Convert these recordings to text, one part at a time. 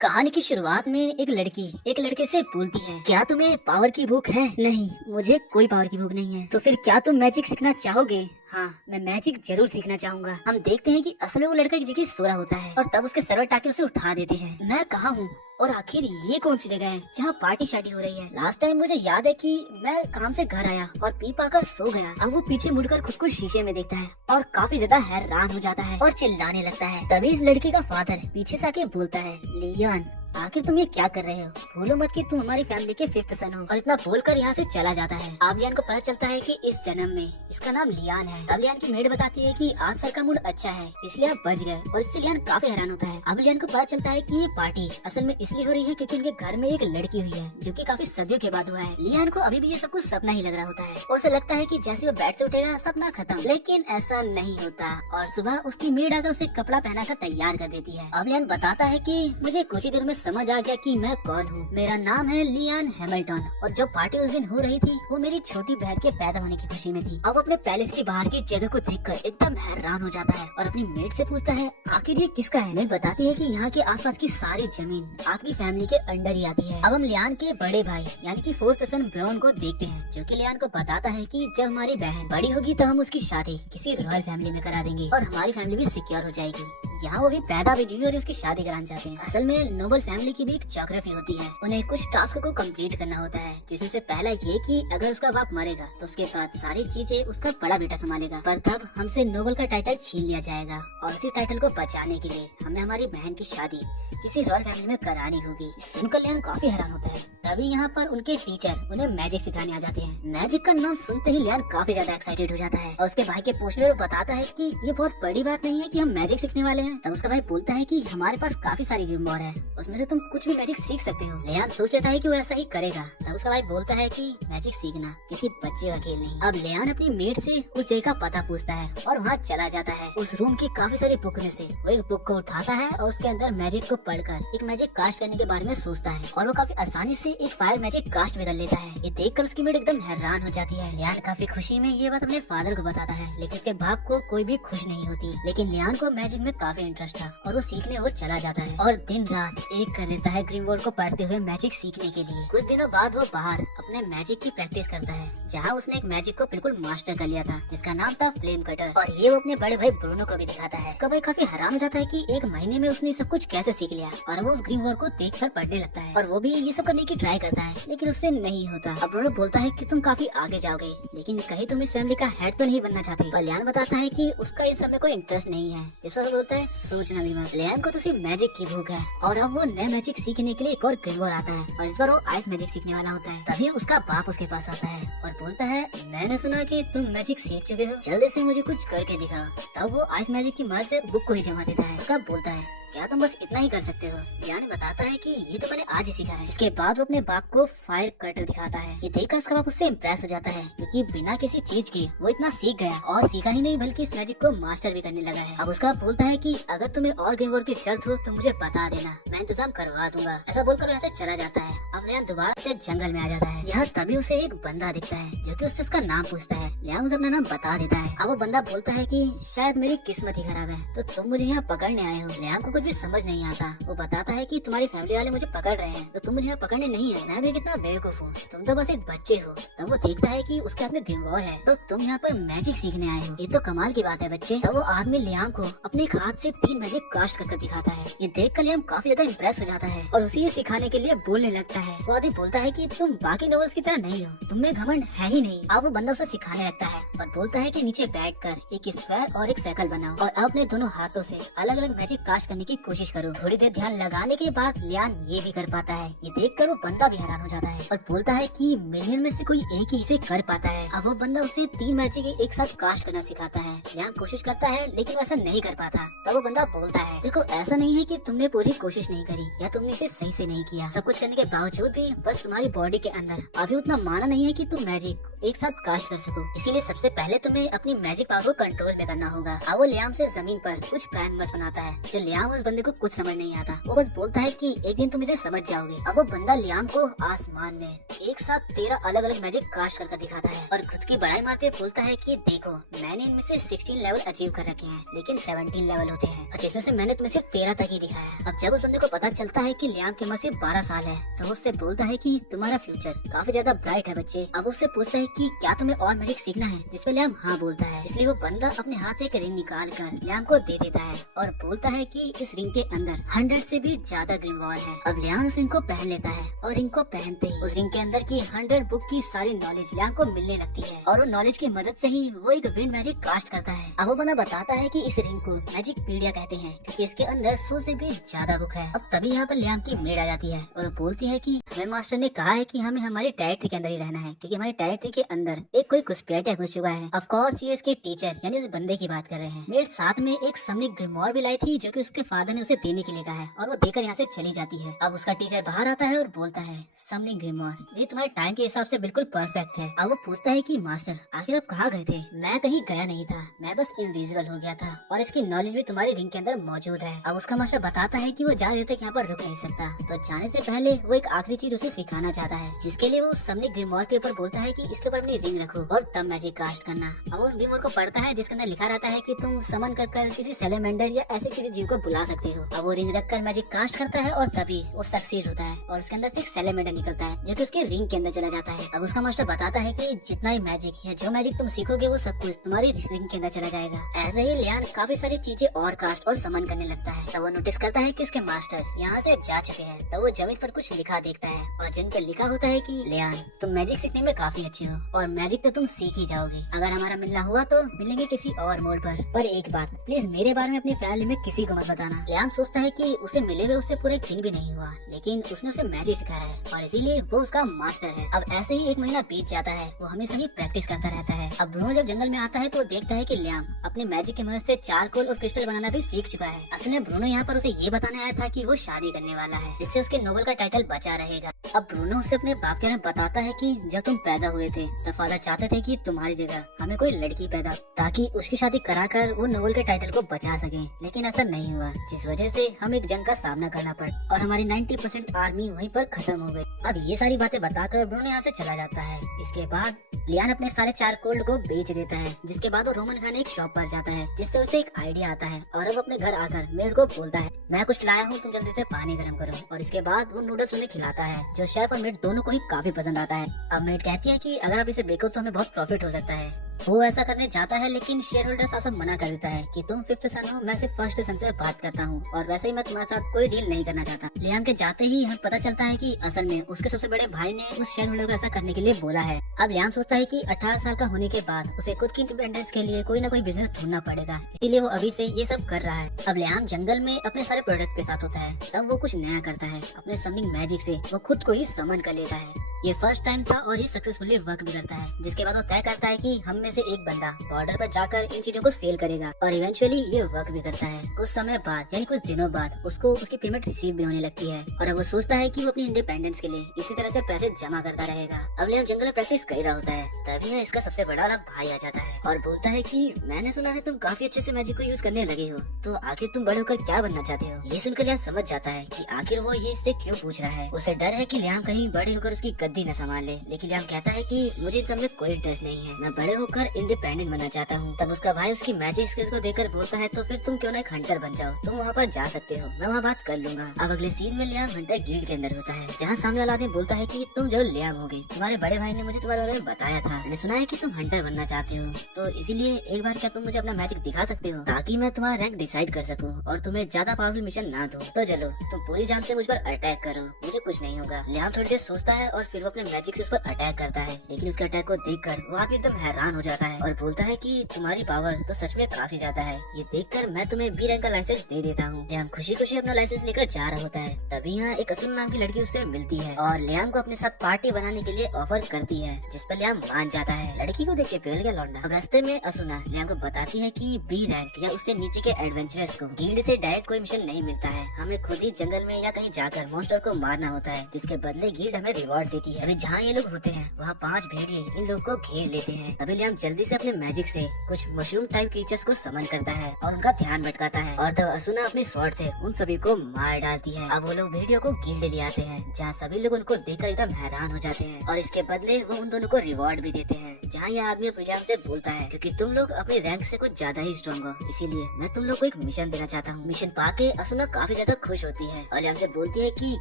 कहानी की शुरुआत में एक लड़की एक लड़के से बोलती है, क्या तुम्हें पावर की भूख है? नहीं, मुझे कोई पावर की भूख नहीं है। तो फिर क्या तुम मैजिक सीखना चाहोगे? हाँ, मैं मैजिक जरूर सीखना चाहूंगा। हम देखते हैं कि असल में वो लड़का एक जगह सो रहा होता है और तब उसके सर्वर टाके उसे उठा देते हैं। मैं कहाँ हूँ और आखिर ये कौन सी जगह है जहाँ पार्टी शार्टी हो रही है? लास्ट टाइम मुझे याद है कि मैं काम से घर आया और पी पाकर सो गया। अब वो पीछे मुड़कर खुद को शीशे में देखता है और काफी ज्यादा हैरान हो जाता है और चिल्लाने लगता है। तभी इस लड़के का फादर पीछे से आके बोलता है, लियान आखिर तुम ये क्या कर रहे हो? भूलो मत कि तुम हमारी फैमिली के 5th सन हो। और इतना बोलकर यहाँ से चला जाता है। अब लियान को पता चलता है कि इस जन्म में इसका नाम लियान है। अब लियान की मेड बताती है कि आज सर का मूड अच्छा है इसलिए आप बच गए, और इससे लियान काफी हैरान होता है। अब लियान को पता चलता है कि ये पार्टी असल में इसलिए हो रही है क्योंकि उनके घर में एक लड़की हुई है जो कि काफी सदियों के बाद हुआ है। लियान को अभी भी ये सब कुछ सपना ही लग रहा होता है और उसे लगता है कि जैसे वो बेड से उठेगा सपना खत्म, लेकिन ऐसा नहीं होता। और सुबह उसकी मेड आकर उसे कपड़ा पहनाकर तैयार कर देती है। अब लियान बताता है कि मुझे कुछ ही देर में समझ आ गया कि मैं कौन हूँ। मेरा नाम है लियान हैमिल्टन और जब पार्टी उस दिन हो रही थी वो मेरी छोटी बहन के पैदा होने की खुशी में थी। अब अपने पैलेस के बाहर की जगह को देखकर एकदम हैरान हो जाता है और अपनी मेड से पूछता है, आखिर ये किसका है? मेड बताती है कि यहाँ के आसपास की सारी जमीन आपकी फैमिली के अंडर ही आती है। अब हम लियान के बड़े भाई यानी कि 4th सन ब्राउन को देखते हैं, जो कि लियान को बताता है कि जब हमारी बहन बड़ी होगी तो हम उसकी शादी किसी रॉयल फैमिली में करा देंगे और हमारी फैमिली भी सिक्योर हो जाएगी। यहाँ वो भी पैदा भी हुई और उसकी शादी कराना चाहते हैं। असल में नोबल फैमिली की भी एक ज्योग्राफी होती है, उन्हें कुछ टास्क को कंप्लीट करना होता है, जिसमें से पहला ये कि अगर उसका बाप मरेगा तो उसके बाद सारी चीजें उसका बड़ा बेटा संभालेगा, पर तब हमसे नोबल का टाइटल छीन लिया जाएगा और उसी टाइटल को बचाने के लिए हमें हमारी बहन की शादी किसी रॉयल फैमिली में करानी होगी। सुनकर लियान काफी हैरान होता है। तभी यहाँ पर उनके टीचर उन्हें मैजिक सिखाने आ जाते हैं। मैजिक का नाम सुनते ही लियान काफी ज्यादा एक्साइटेड हो जाता है और उसके भाई के पूछने में वो बताता है कि ये बहुत बड़ी बात नहीं है कि हम मैजिक सीखने वाले हैं। तब उसका भाई बोलता है कि हमारे पास काफी सारी ग्रिमोर है, उसमें से तुम कुछ भी मैजिक सीख सकते हो। लियान सोच लेता है कि वो ऐसा ही करेगा। तब उसका भाई बोलता है कि मैजिक सीखना किसी बच्चे का खेल नहीं। अब लियान अपनी मेड से उस जगह का पता पूछता है और वहाँ चला जाता है। उस रूम की काफी सारी बुक में से वो एक बुक को उठाता है और उसके अंदर मैजिक को पढ़कर एक मैजिक कास्ट करने के बारे में सोचता है और वो काफी आसानी से एक फायर मैजिक कास्ट भी कर लेता है। ये देखकर उसकी मेड एकदम हैरान हो जाती है। लियान काफी खुशी में ये बात अपने फादर को बताता है, लेकिन उसके बाप को कोई भी खुश नहीं होती। लेकिन लियान को मैजिक में काफी इंटरेस्ट था और वो सीखने वो चला जाता है और दिन रात एक कर लेता है ग्रीमवोर्ड को पढ़ते हुए मैजिक सीखने के लिए। कुछ दिनों बाद वो बाहर अपने मैजिक की प्रैक्टिस करता है, जहाँ उसने एक मैजिक को बिल्कुल मास्टर कर लिया था जिसका नाम था फ्लेम कटर, और ये वो अपने बड़े भाई ब्रूनो को भी दिखाता है। उसका भाई काफी हैरान हो जाता है कि एक महीने में उसने सब कुछ कैसे सीख लिया और वो उस ग्रीमवोर्ड को देखकर पढ़ने लगता है और वो भी ये सब करने की ट्राई करता है, लेकिन उससे नहीं होता। अब ब्रूनो बोलता है कि तुम काफी आगे जाओगे, लेकिन कहीं तुम इस फैमिली का हेड तो नहीं बनना चाहते। पर लियान बताता है कि उसका इन सब में कोई इंटरेस्ट नहीं है। जिप्सा बोलता है, सोचना भी मत, लियान को तो सिर्फ मैजिक की भूख है। और अब वो नए मैजिक सीखने के लिए एक और ग्रीमवोर्ड आता है और इस बार वो आइस मैजिक सीखने वाला होता है। तभी उसका बाप उसके पास आता है और बोलता है, मैंने सुना कि तुम मैजिक सीख चुके हो, जल्दी से मुझे कुछ करके दिखाओ। तब वो आइस मैजिक की मदद से बुक को ही जमा देता है। उसका बोलता है, क्या तुम बस इतना ही कर सकते हो? लियान बताता है कि ये तो मैंने आज ही सीखा है। इसके बाद वो अपने बाप को फायर कटर दिखाता है। ये देखकर उसका बाप उससे इम्प्रेस हो जाता है क्योंकि बिना किसी चीज के वो इतना सीख गया और सीखा ही नहीं बल्कि इस मैजिक को मास्टर भी करने लगा है। अब उसका बोलता है कि अगर तुम्हें और ग्रीमवोर्ड की शर्त हो तो मुझे बता देना, मैं इंतजाम करवा दूंगा। ऐसा बोलकर यहाँ से चला जाता है। अब लियान दोबारा से जंगल में आ जाता है। यहाँ तभी उसे एक बंदा दिखता है जो कि उससे उसका नाम पूछता है। लियान उसे अपना नाम बता देता है। अब वो बंदा बोलता है कि शायद मेरी किस्मत ही खराब है तो तुम मुझे यहाँ पकड़ने आए हो। लियान को कुछ भी समझ नहीं आता। वो बताता है कि तुम्हारी फैमिली वाले मुझे पकड़ रहे हैं तो तुम मुझे यहाँ पकड़ने नहीं है, मैं भी कितना बेवकूफ हूँ, तुम तो बस एक बच्चे हो। तब वो देखता है कि उसके हाथ में ग्रीमवोर्ड है तो तुम यहाँ पर मैजिक सीखने आए हो, ये तो कमाल की बात है बच्चे। तब वो आदमी लियाम को अपने एक हाथ से 3 मैजिक कास्ट कर दिखाता है। ये देखकर लियाम काफी ज्यादा इम्प्रेस हो जाता है और उसे ये सिखाने के लिए बोलने लगता है। वो आदमी बोलता है कि तुम बाकी नॉवेल्स की तरह नहीं हो, तुमने घमंड है ही नहीं। अब वो बंदा उसे सिखाने लगता है और बोलता है कि नीचे बैठकर एक स्क्वायर और एक सर्कल बनाओ और अपने दोनों हाथों से अलग अलग मैजिक कास्ट करने की कोशिश करो। थोड़ी देर ध्यान लगाने के बाद लियान ये भी कर पाता है। ये देखकर वो बंदा भी हैरान हो जाता है और बोलता है कि मिलियन में से कोई एक ही इसे कर पाता है। अब वो बंदा उसे 3 मैजिक एक साथ कास्ट करना सिखाता है। लियान कोशिश करता है लेकिन वैसा नहीं कर पाता। तब वो बंदा बोलता है, देखो ऐसा नहीं है कि तुमने पूरी कोशिश नहीं करी या तुमने इसे सही से नहीं किया, सब कुछ करने के बावजूद भी बस तुम्हारी बॉडी के अंदर अभी उतना माना नहीं है कि तुम मैजिक एक साथ कास्ट कर सको। इसीलिए सबसे पहले तुम्हें अपनी मैजिक पावर को कंट्रोल में करना होगा। अब वो लियाम से जमीन पर कुछ प्राइम नंबर्स बनाता है जो लियाम उस बंदे को कुछ समझ नहीं आता। वो बस बोलता है कि एक दिन तुम इसे समझ जाओगे। अब वो बंदा लियाम को आसमान में एक साथ 13 अलग अलग मैजिक कास्ट कर दिखाता है और खुद की बड़ाई मारते बोलता है कि देखो मैंने इनमें से 16 लेवल अचीव कर रखे हैं, लेकिन 17 लेवल होते हैं और जिसमें से मैंने तुम्हें सिर्फ 13 तक ही दिखाया। अब जब उस बंदे को पता चलता है कि लियाम की उम्र सिर्फ 12 साल है तो वो उससे बोलता है कि तुम्हारा फ्यूचर काफी ज्यादा ब्राइट है बच्चे। अब उससे पूछता है कि क्या तुम्हें और मैजिक सीखना है, जिसपे लियाम हाँ बोलता है। इसलिए वो बंदा अपने हाथ से एक रिंग निकाल कर लियाम को दे देता है और बोलता है कि इस रिंग के अंदर 100 से भी ज्यादा ग्रीनवॉल है। अब लियाम उस रिंग को पहन लेता है और रिंग को पहनते ही उस रिंग के अंदर की 100 बुक की सारी नॉलेज लियाम को मिलने लगती है और वो नॉलेज की मदद से ही वो एक विंड मैजिक कास्ट करता है। अब वो बंदा बताता है कि इस रिंग को मैजिक पीडिया कहते हैं क्योंकि इसके अंदर 100 से भी ज्यादा बुक है। अब तभी यहाँ पर लियाम की मेड आ जाती है और बोलती है कि हमें मास्टर ने कहा है कि हमें हमारी टेरिटरी के अंदर ही रहना है क्योंकि हमारी टेरिटरी के अंदर एक कोई घुसपैठिया घुस चुका है। ऑफ कोर्स ये इसके टीचर यानी उस बंदे की बात कर रहे हैं। मेड साथ में एक समनिक ग्रिमोर भी लाई थी जो कि उसके फादर ने उसे देने के लिए कहा है और वो देकर यहाँ से चली जाती है। अब उसका टीचर बाहर आता है और बोलता है समनिक ग्रिमोर ये तुम्हारे टाइम के हिसाब से बिल्कुल परफेक्ट है। अब वो पूछता है कि मास्टर आखिर आप कहाँ गए थे? मैं कहीं गया नहीं था, मैं बस इनविजिबल हो गया था और इसकी नॉलेज भी तुम्हारी रिंग के अंदर मौजूद है। अब उसका मास्टर बताता है कि वो जा रहे थे यहाँ पर रुक नहीं सकता, तो जाने से पहले वो एक आखिरी चीज उसे सिखाना चाहता है जिसके लिए वो समनिक ग्रिमोर के ऊपर बोलता है कि इसके ऊपर अपनी रिंग रखो और तब मैजिक कास्ट करना। अब उस ग्रिमोर को पढ़ता है जिसके अंदर लिखा रहता है कि तुम समन कर किसी सेलेमेंडर या ऐसे किसी जीव को बुला सकते हो। अब वो रिंग रखकर मैजिक कास्ट करता है और तभी वो सक्सीड होता है और उसके अंदर से एक सेलेमेंडर निकलता है जो कि उसके रिंग के अंदर चला जाता है। अब उसका मास्टर बताता है कि जितना ही मैजिक या जो मैजिक तुम सीखोगे वो सब कुछ तुम्हारी रिंग के अंदर चला जाएगा। ऐसे ही लियान काफी सारी चीजें और कास्ट और समन करने लगता है। तब वो नोटिस करता है कि उसके मास्टर यहाँ से जा चुके हैं। तब वो जमीन पर कुछ लिखा देखता है और जिन पर लिखा होता है कि लियान तुम मैजिक सीखने में काफी अच्छे हो और मैजिक तो तुम सीख ही जाओगे। अगर हमारा मिलना हुआ तो मिलेंगे किसी और मोड़ पर एक बात प्लीज मेरे बारे में अपनी फैमिली में किसी को मत बताना। लियाम सोचता है कि उसे मिले हुए उससे पूरे दिन भी नहीं हुआ, लेकिन उसने उसे मैजिक सिखाया है और इसीलिए वो उसका मास्टर है। अब ऐसे ही एक महीना बीत जाता है, वो हमेशा ही प्रैक्टिस करता रहता है। अब ब्रूनो जब जंगल में आता है तो देखता है कि लियाम अपने मैजिक की मदद से चारकोल और क्रिस्टल बनाना भी सीख चुका है। असल में ब्रूनो यहाँ पर उसे ये बताने आया था कि वो शादी करने वाला है जिससे उसके नोबेल का टाइटल बचा रहेगा। अब ब्रूनो उसे अपने बाप के नाम बताता है कि जब तुम पैदा हुए थे तब फादर चाहते थे कि तुम्हारी जगह हमें कोई लड़की पैदा ताकि उसकी शादी कराकर वो नोबेल के टाइटल को बचा सके, लेकिन ऐसा नहीं हुआ जिस वजह से हम एक जंग का सामना करना पड़ा और हमारी 90% आर्मी वहीं पर खत्म हो गई। अब ये सारी बातें बताकर ब्रूनो यहाँ से चला जाता है। इसके बाद लियान अपने सारे 4 गोल्ड को बेच देता है जिसके बाद वो रोमन खान एक शॉप पर जाता है जिससे उसे एक आइडिया आता है और वो अपने घर आकर मेड को बोलता है मैं कुछ लाया हूँ, तुम जल्दी से पानी गर्म करो। और इसके बाद वो नूडल्स उन्हें खिलाता है जो शेफ और मेड दोनों को ही काफी पसंद आता है। अब मेड कहती है कि अगर आप इसे बेचो तो हमें बहुत प्रॉफिट हो सकता है। वो ऐसा करने जाता है लेकिन शेयर होल्डर साहब मना कर देता है कि तुम 5th सन हो, मैं सिर्फ 1st सन से बात करता हूँ और वैसे ही मैं तुम्हारे साथ कोई डील नहीं करना चाहता। लियाम के जाते ही हमें पता चलता है कि असल में उसके सबसे बड़े भाई ने उस शेयर होल्डर को ऐसा करने के लिए बोला है। अब लियाम सोचता है कि 18 साल का होने के बाद उसे खुद की इंडिपेंडेंस के लिए कोई ना कोई बिजनेस ढूंढना पड़ेगा, इसीलिए वो अभी से ये सब कर रहा है। अब लियाम जंगल में अपने सारे प्रोडक्ट के साथ होता है, तब वो कुछ नया करता है। अपने समनिंग मैजिक से वो खुद को ही समन कर लेता है। ये फर्स्ट टाइम था और ये सक्सेसफुली वर्क भी करता है, जिसके बाद वो तय करता है कि हम में से एक बंदा बॉर्डर पर जाकर इन चीजों को सेल करेगा और इवेंचुअली ये वर्क भी करता है। कुछ समय बाद यानी कुछ दिनों बाद उसको उसकी पेमेंट रिसीव भी होने लगती है और अब वो सोचता है कि वो अपनी इंडिपेंडेंस के लिए इसी तरह से पैसे जमा करता रहेगा। अब लियाम जंगल में प्रैक्टिस कर रहा होता है, तभी यहाँ इसका सबसे बड़ा वाला भाई आ जाता है और बोलता है कि मैंने सुना है तुम काफी अच्छे से मैजिक को यूज करने लगे हो, तो आखिर तुम बड़े होकर क्या बनना चाहते हो? ये सुनकर लियाम समझ जाता है कि आखिर वो ये इससे क्यों पूछ रहा है। उसे डर है कि लियाम कहीं बड़े होकर उसकी गद्दी न संभाल ले, लेकिन लियाम कहता है कि मुझे सब में कोई इंटरेस्ट नहीं है, मैं बड़े होकर इंडिपेंडेंट बनना चाहता हूँ। तब उसका भाई उसकी मैजिक स्किल्स को देखकर बोलता है तो फिर तुम क्यों ना एक हंटर बन जाओ, तुम वहाँ पर जा सकते हो, मैं वहाँ बात कर लूंगा। अब अगले सीन में लियाम हंटर गिल्ड के अंदर होता है जहाँ सामने वाला आदमी बोलता है कि तुम जो लियाम होगे, तुम्हारे बड़े भाई ने मुझे तुम्हारे बारे में बताया था, मैंने सुना है कि तुम हंटर बनना चाहते हो, तो इसीलिए एक बार क्या तुम मुझे अपना मैजिक दिखा सकते हो ताकि मैं तुम्हारा रैंक डिसाइड कर सकूं और तुम्हें ज्यादा पावरफुल मिशन ना दूं। तो चलो तुम पूरी जान से मुझ पर अटैक करो, मुझे कुछ नहीं होगा। लियाम थोड़ी देर सोचता है और फिर वो अपने मैजिक से उस पर अटैक करता है, लेकिन उसके अटैक को देखकर वो आदमी एकदम हैरान हो जाता है और बोलता है कि तुम्हारी पावर तो सच में काफी ज्यादा है, ये देखकर मैं तुम्हें बी रैंक का लाइसेंस दे देता हूँ। लियाम खुशी खुशी अपना लाइसेंस लेकर जा रहा होता है, तभी यहाँ एक असुन नाम की लड़की उससे मिलती है और लियाम को अपने साथ पार्टी बनाने के लिए ऑफर करती है, जिस पर लियाम मान जाता है। लड़की को देख के पिघल गया लौंडा। अब रास्ते में असुना लियाम को बताती है कि बी रैंक या उससे नीचे के एडवेंचरर्स को गिल्ड से डायरेक्ट कोई मिशन नहीं मिलता है, हमें खुद ही जंगल में या कहीं जाकर मॉन्स्टर को मारना होता है, जिसके बदले गिल्ड हमें रिवॉर्ड देती देती है। अभी जहाँ ये लोग होते हैं वहाँ 5 भेड़िए इन लोगों को घेर लेते हैं। अभी लियाम जल्दी से अपने मैजिक से कुछ मशरूम टाइप क्रीचर्स को समन करता है और उनका ध्यान भटकाता है और तब असुना अपनी स्वॉर्ड से उन सभी को मार डालती है। अब वो लोग भेड़ियों को गिल्ड ले आते हैं जहाँ सभी लोग उनको देखकर एकदम हैरान हो जाते हैं और इसके बदले वो उन दोनों को रिवॉर्ड भी देते हैं। जहाँ यह आदमी लियाम से बोलता है क्योंकि तुम लोग अपने रैंक से कुछ ज्यादा ही स्ट्रॉन्ग हो, इसीलिए मैं तुम लोग को एक मिशन देना चाहता हूँ। मिशन पाके असुना काफी ज्यादा खुश होती है और लियाम से बोलती है कि